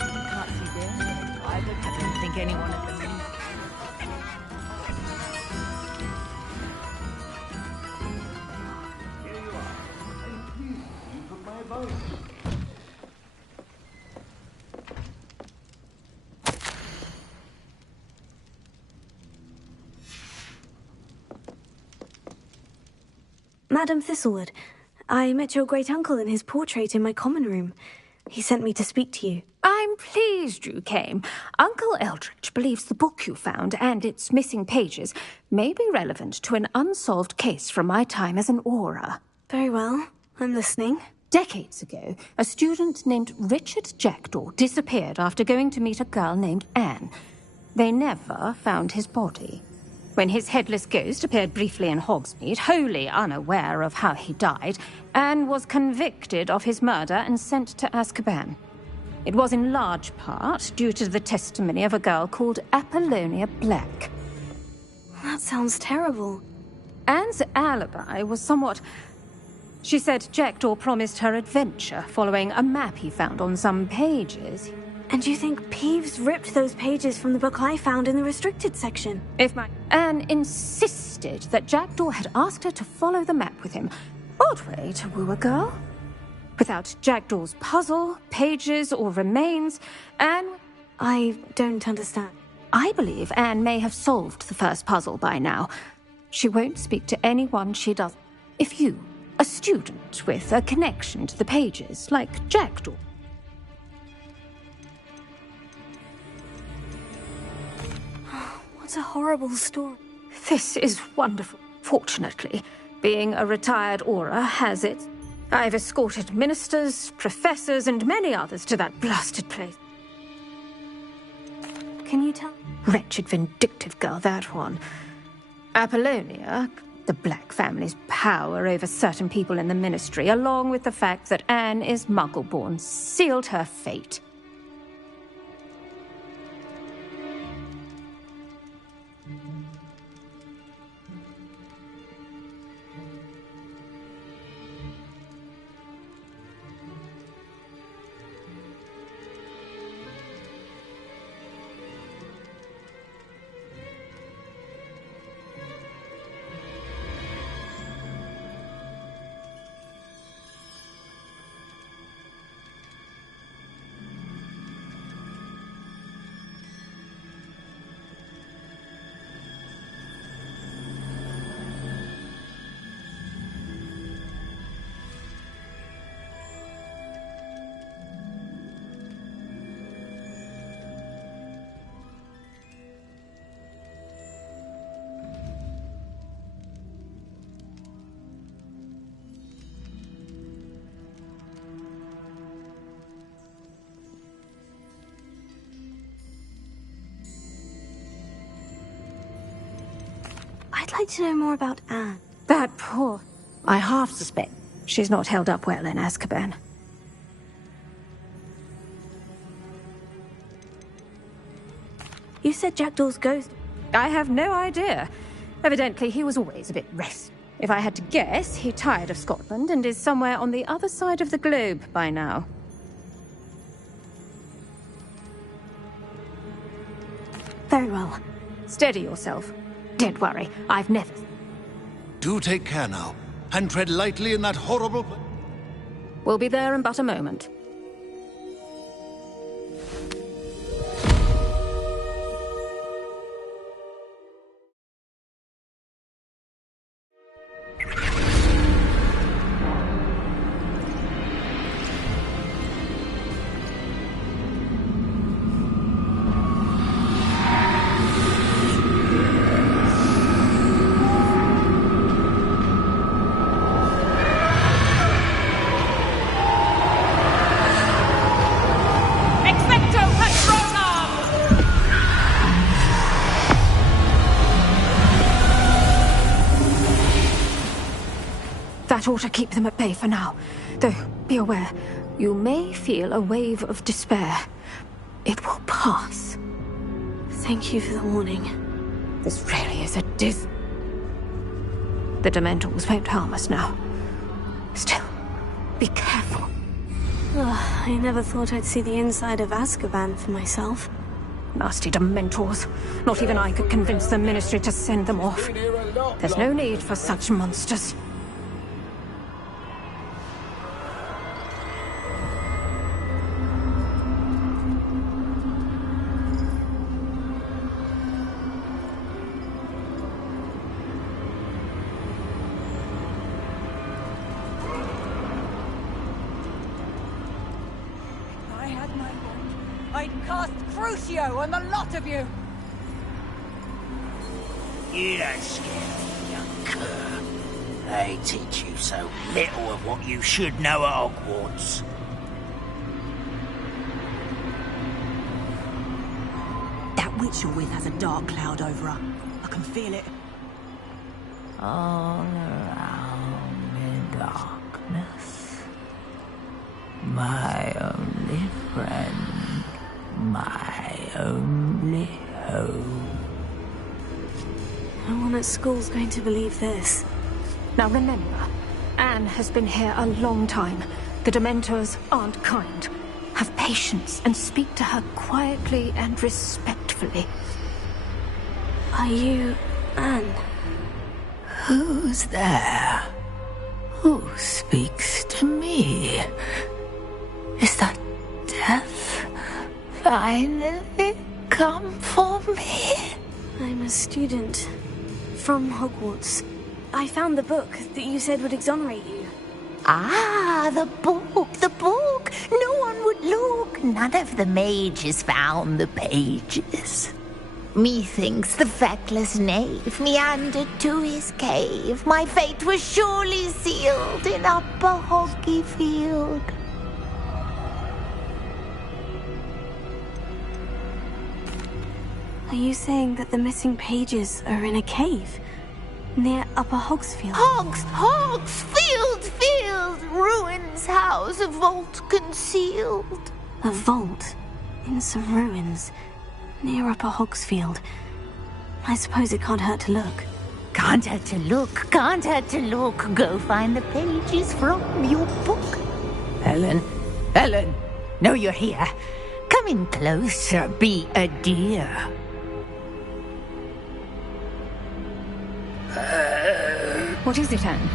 Can't see them. I don't think anyone at the minute. Here you are. I'm pleased you took my advice. Madam Thistlewood, I met your great-uncle in his portrait in my common room. He sent me to speak to you. I'm pleased you came. Uncle Eldridge believes the book you found and its missing pages may be relevant to an unsolved case from my time as an aura. Very well. I'm listening. Decades ago, a student named Richard Jackdaw disappeared after going to meet a girl named Anne. They never found his body. When his headless ghost appeared briefly in Hogsmeade, wholly unaware of how he died, Anne was convicted of his murder and sent to Azkaban. It was in large part due to the testimony of a girl called Apollonia Black. That sounds terrible. Anne's alibi was somewhat... She said Jackdaw promised her adventure following a map he found on some pages. And you think Peeves ripped those pages from the book I found in the restricted section? Anne insisted that Jackdaw had asked her to follow the map with him. Odd way to woo a girl. Without Jackdaw's puzzle, pages, or remains, Anne... I don't understand. I believe Anne may have solved the first puzzle by now. She won't speak to anyone she doesn't. If you, a student with a connection to the pages, like Jackdaw... What a horrible story. This is wonderful. Fortunately, being a retired aura has its... I've escorted ministers, professors, and many others to that blasted place. Can you tell? Wretched, vindictive girl, that one. Apollonia, the Black family's power over certain people in the ministry, along with the fact that Anne is Muggle-born, sealed her fate. like to know more about Anne. That poor... I half suspect she's not held up well in Azkaban. You said Jackdaw's ghost... I have no idea. Evidently, he was always a bit restless. If I had to guess, he tired of Scotland and is somewhere on the other side of the globe by now. Very well. Steady yourself. Don't worry, I've never... Do take care now, and tread lightly in that horrible... We'll be there in but a moment. That ought to keep them at bay for now. Though, be aware, you may feel a wave of despair. It will pass. Thank you for the warning. This really is a The Dementors won't harm us now. Still, be careful. I never thought I'd see the inside of Azkaban for myself. Nasty Dementors. Not even I could convince the Ministry to send them off. There's no need for such monsters. I'd cast Crucio on the lot of you! You don't scare me, young cur. They teach you so little of what you should know at Hogwarts. That witch you're with has a dark cloud over her. I can feel it. All around in darkness. My only friend, my only hope. No one at school's going to believe this. Now remember, Anne has been here a long time. The Dementors aren't kind. Have patience and speak to her quietly and respectfully. Are you Anne? Who's there? Who speaks to me? Is that death finally come for me? I'm a student from Hogwarts. I found the book that you said would exonerate you. Ah, the book, the book! No one would look. None of the mages found the pages. Methinks the feckless knave meandered to his cave. My fate was surely sealed in Upper Hoggyfield. Are you saying that the missing pages are in a cave? Near Upper Hogsfield? Hogsfield! Ruins house, a vault concealed. A vault? In some ruins? Near Upper Hogsfield? I suppose it can't hurt to look. Can't hurt to look, can't hurt to look. Go find the pages from your book. Helen, know you're here. Come in closer, be a dear. What is it, Anne?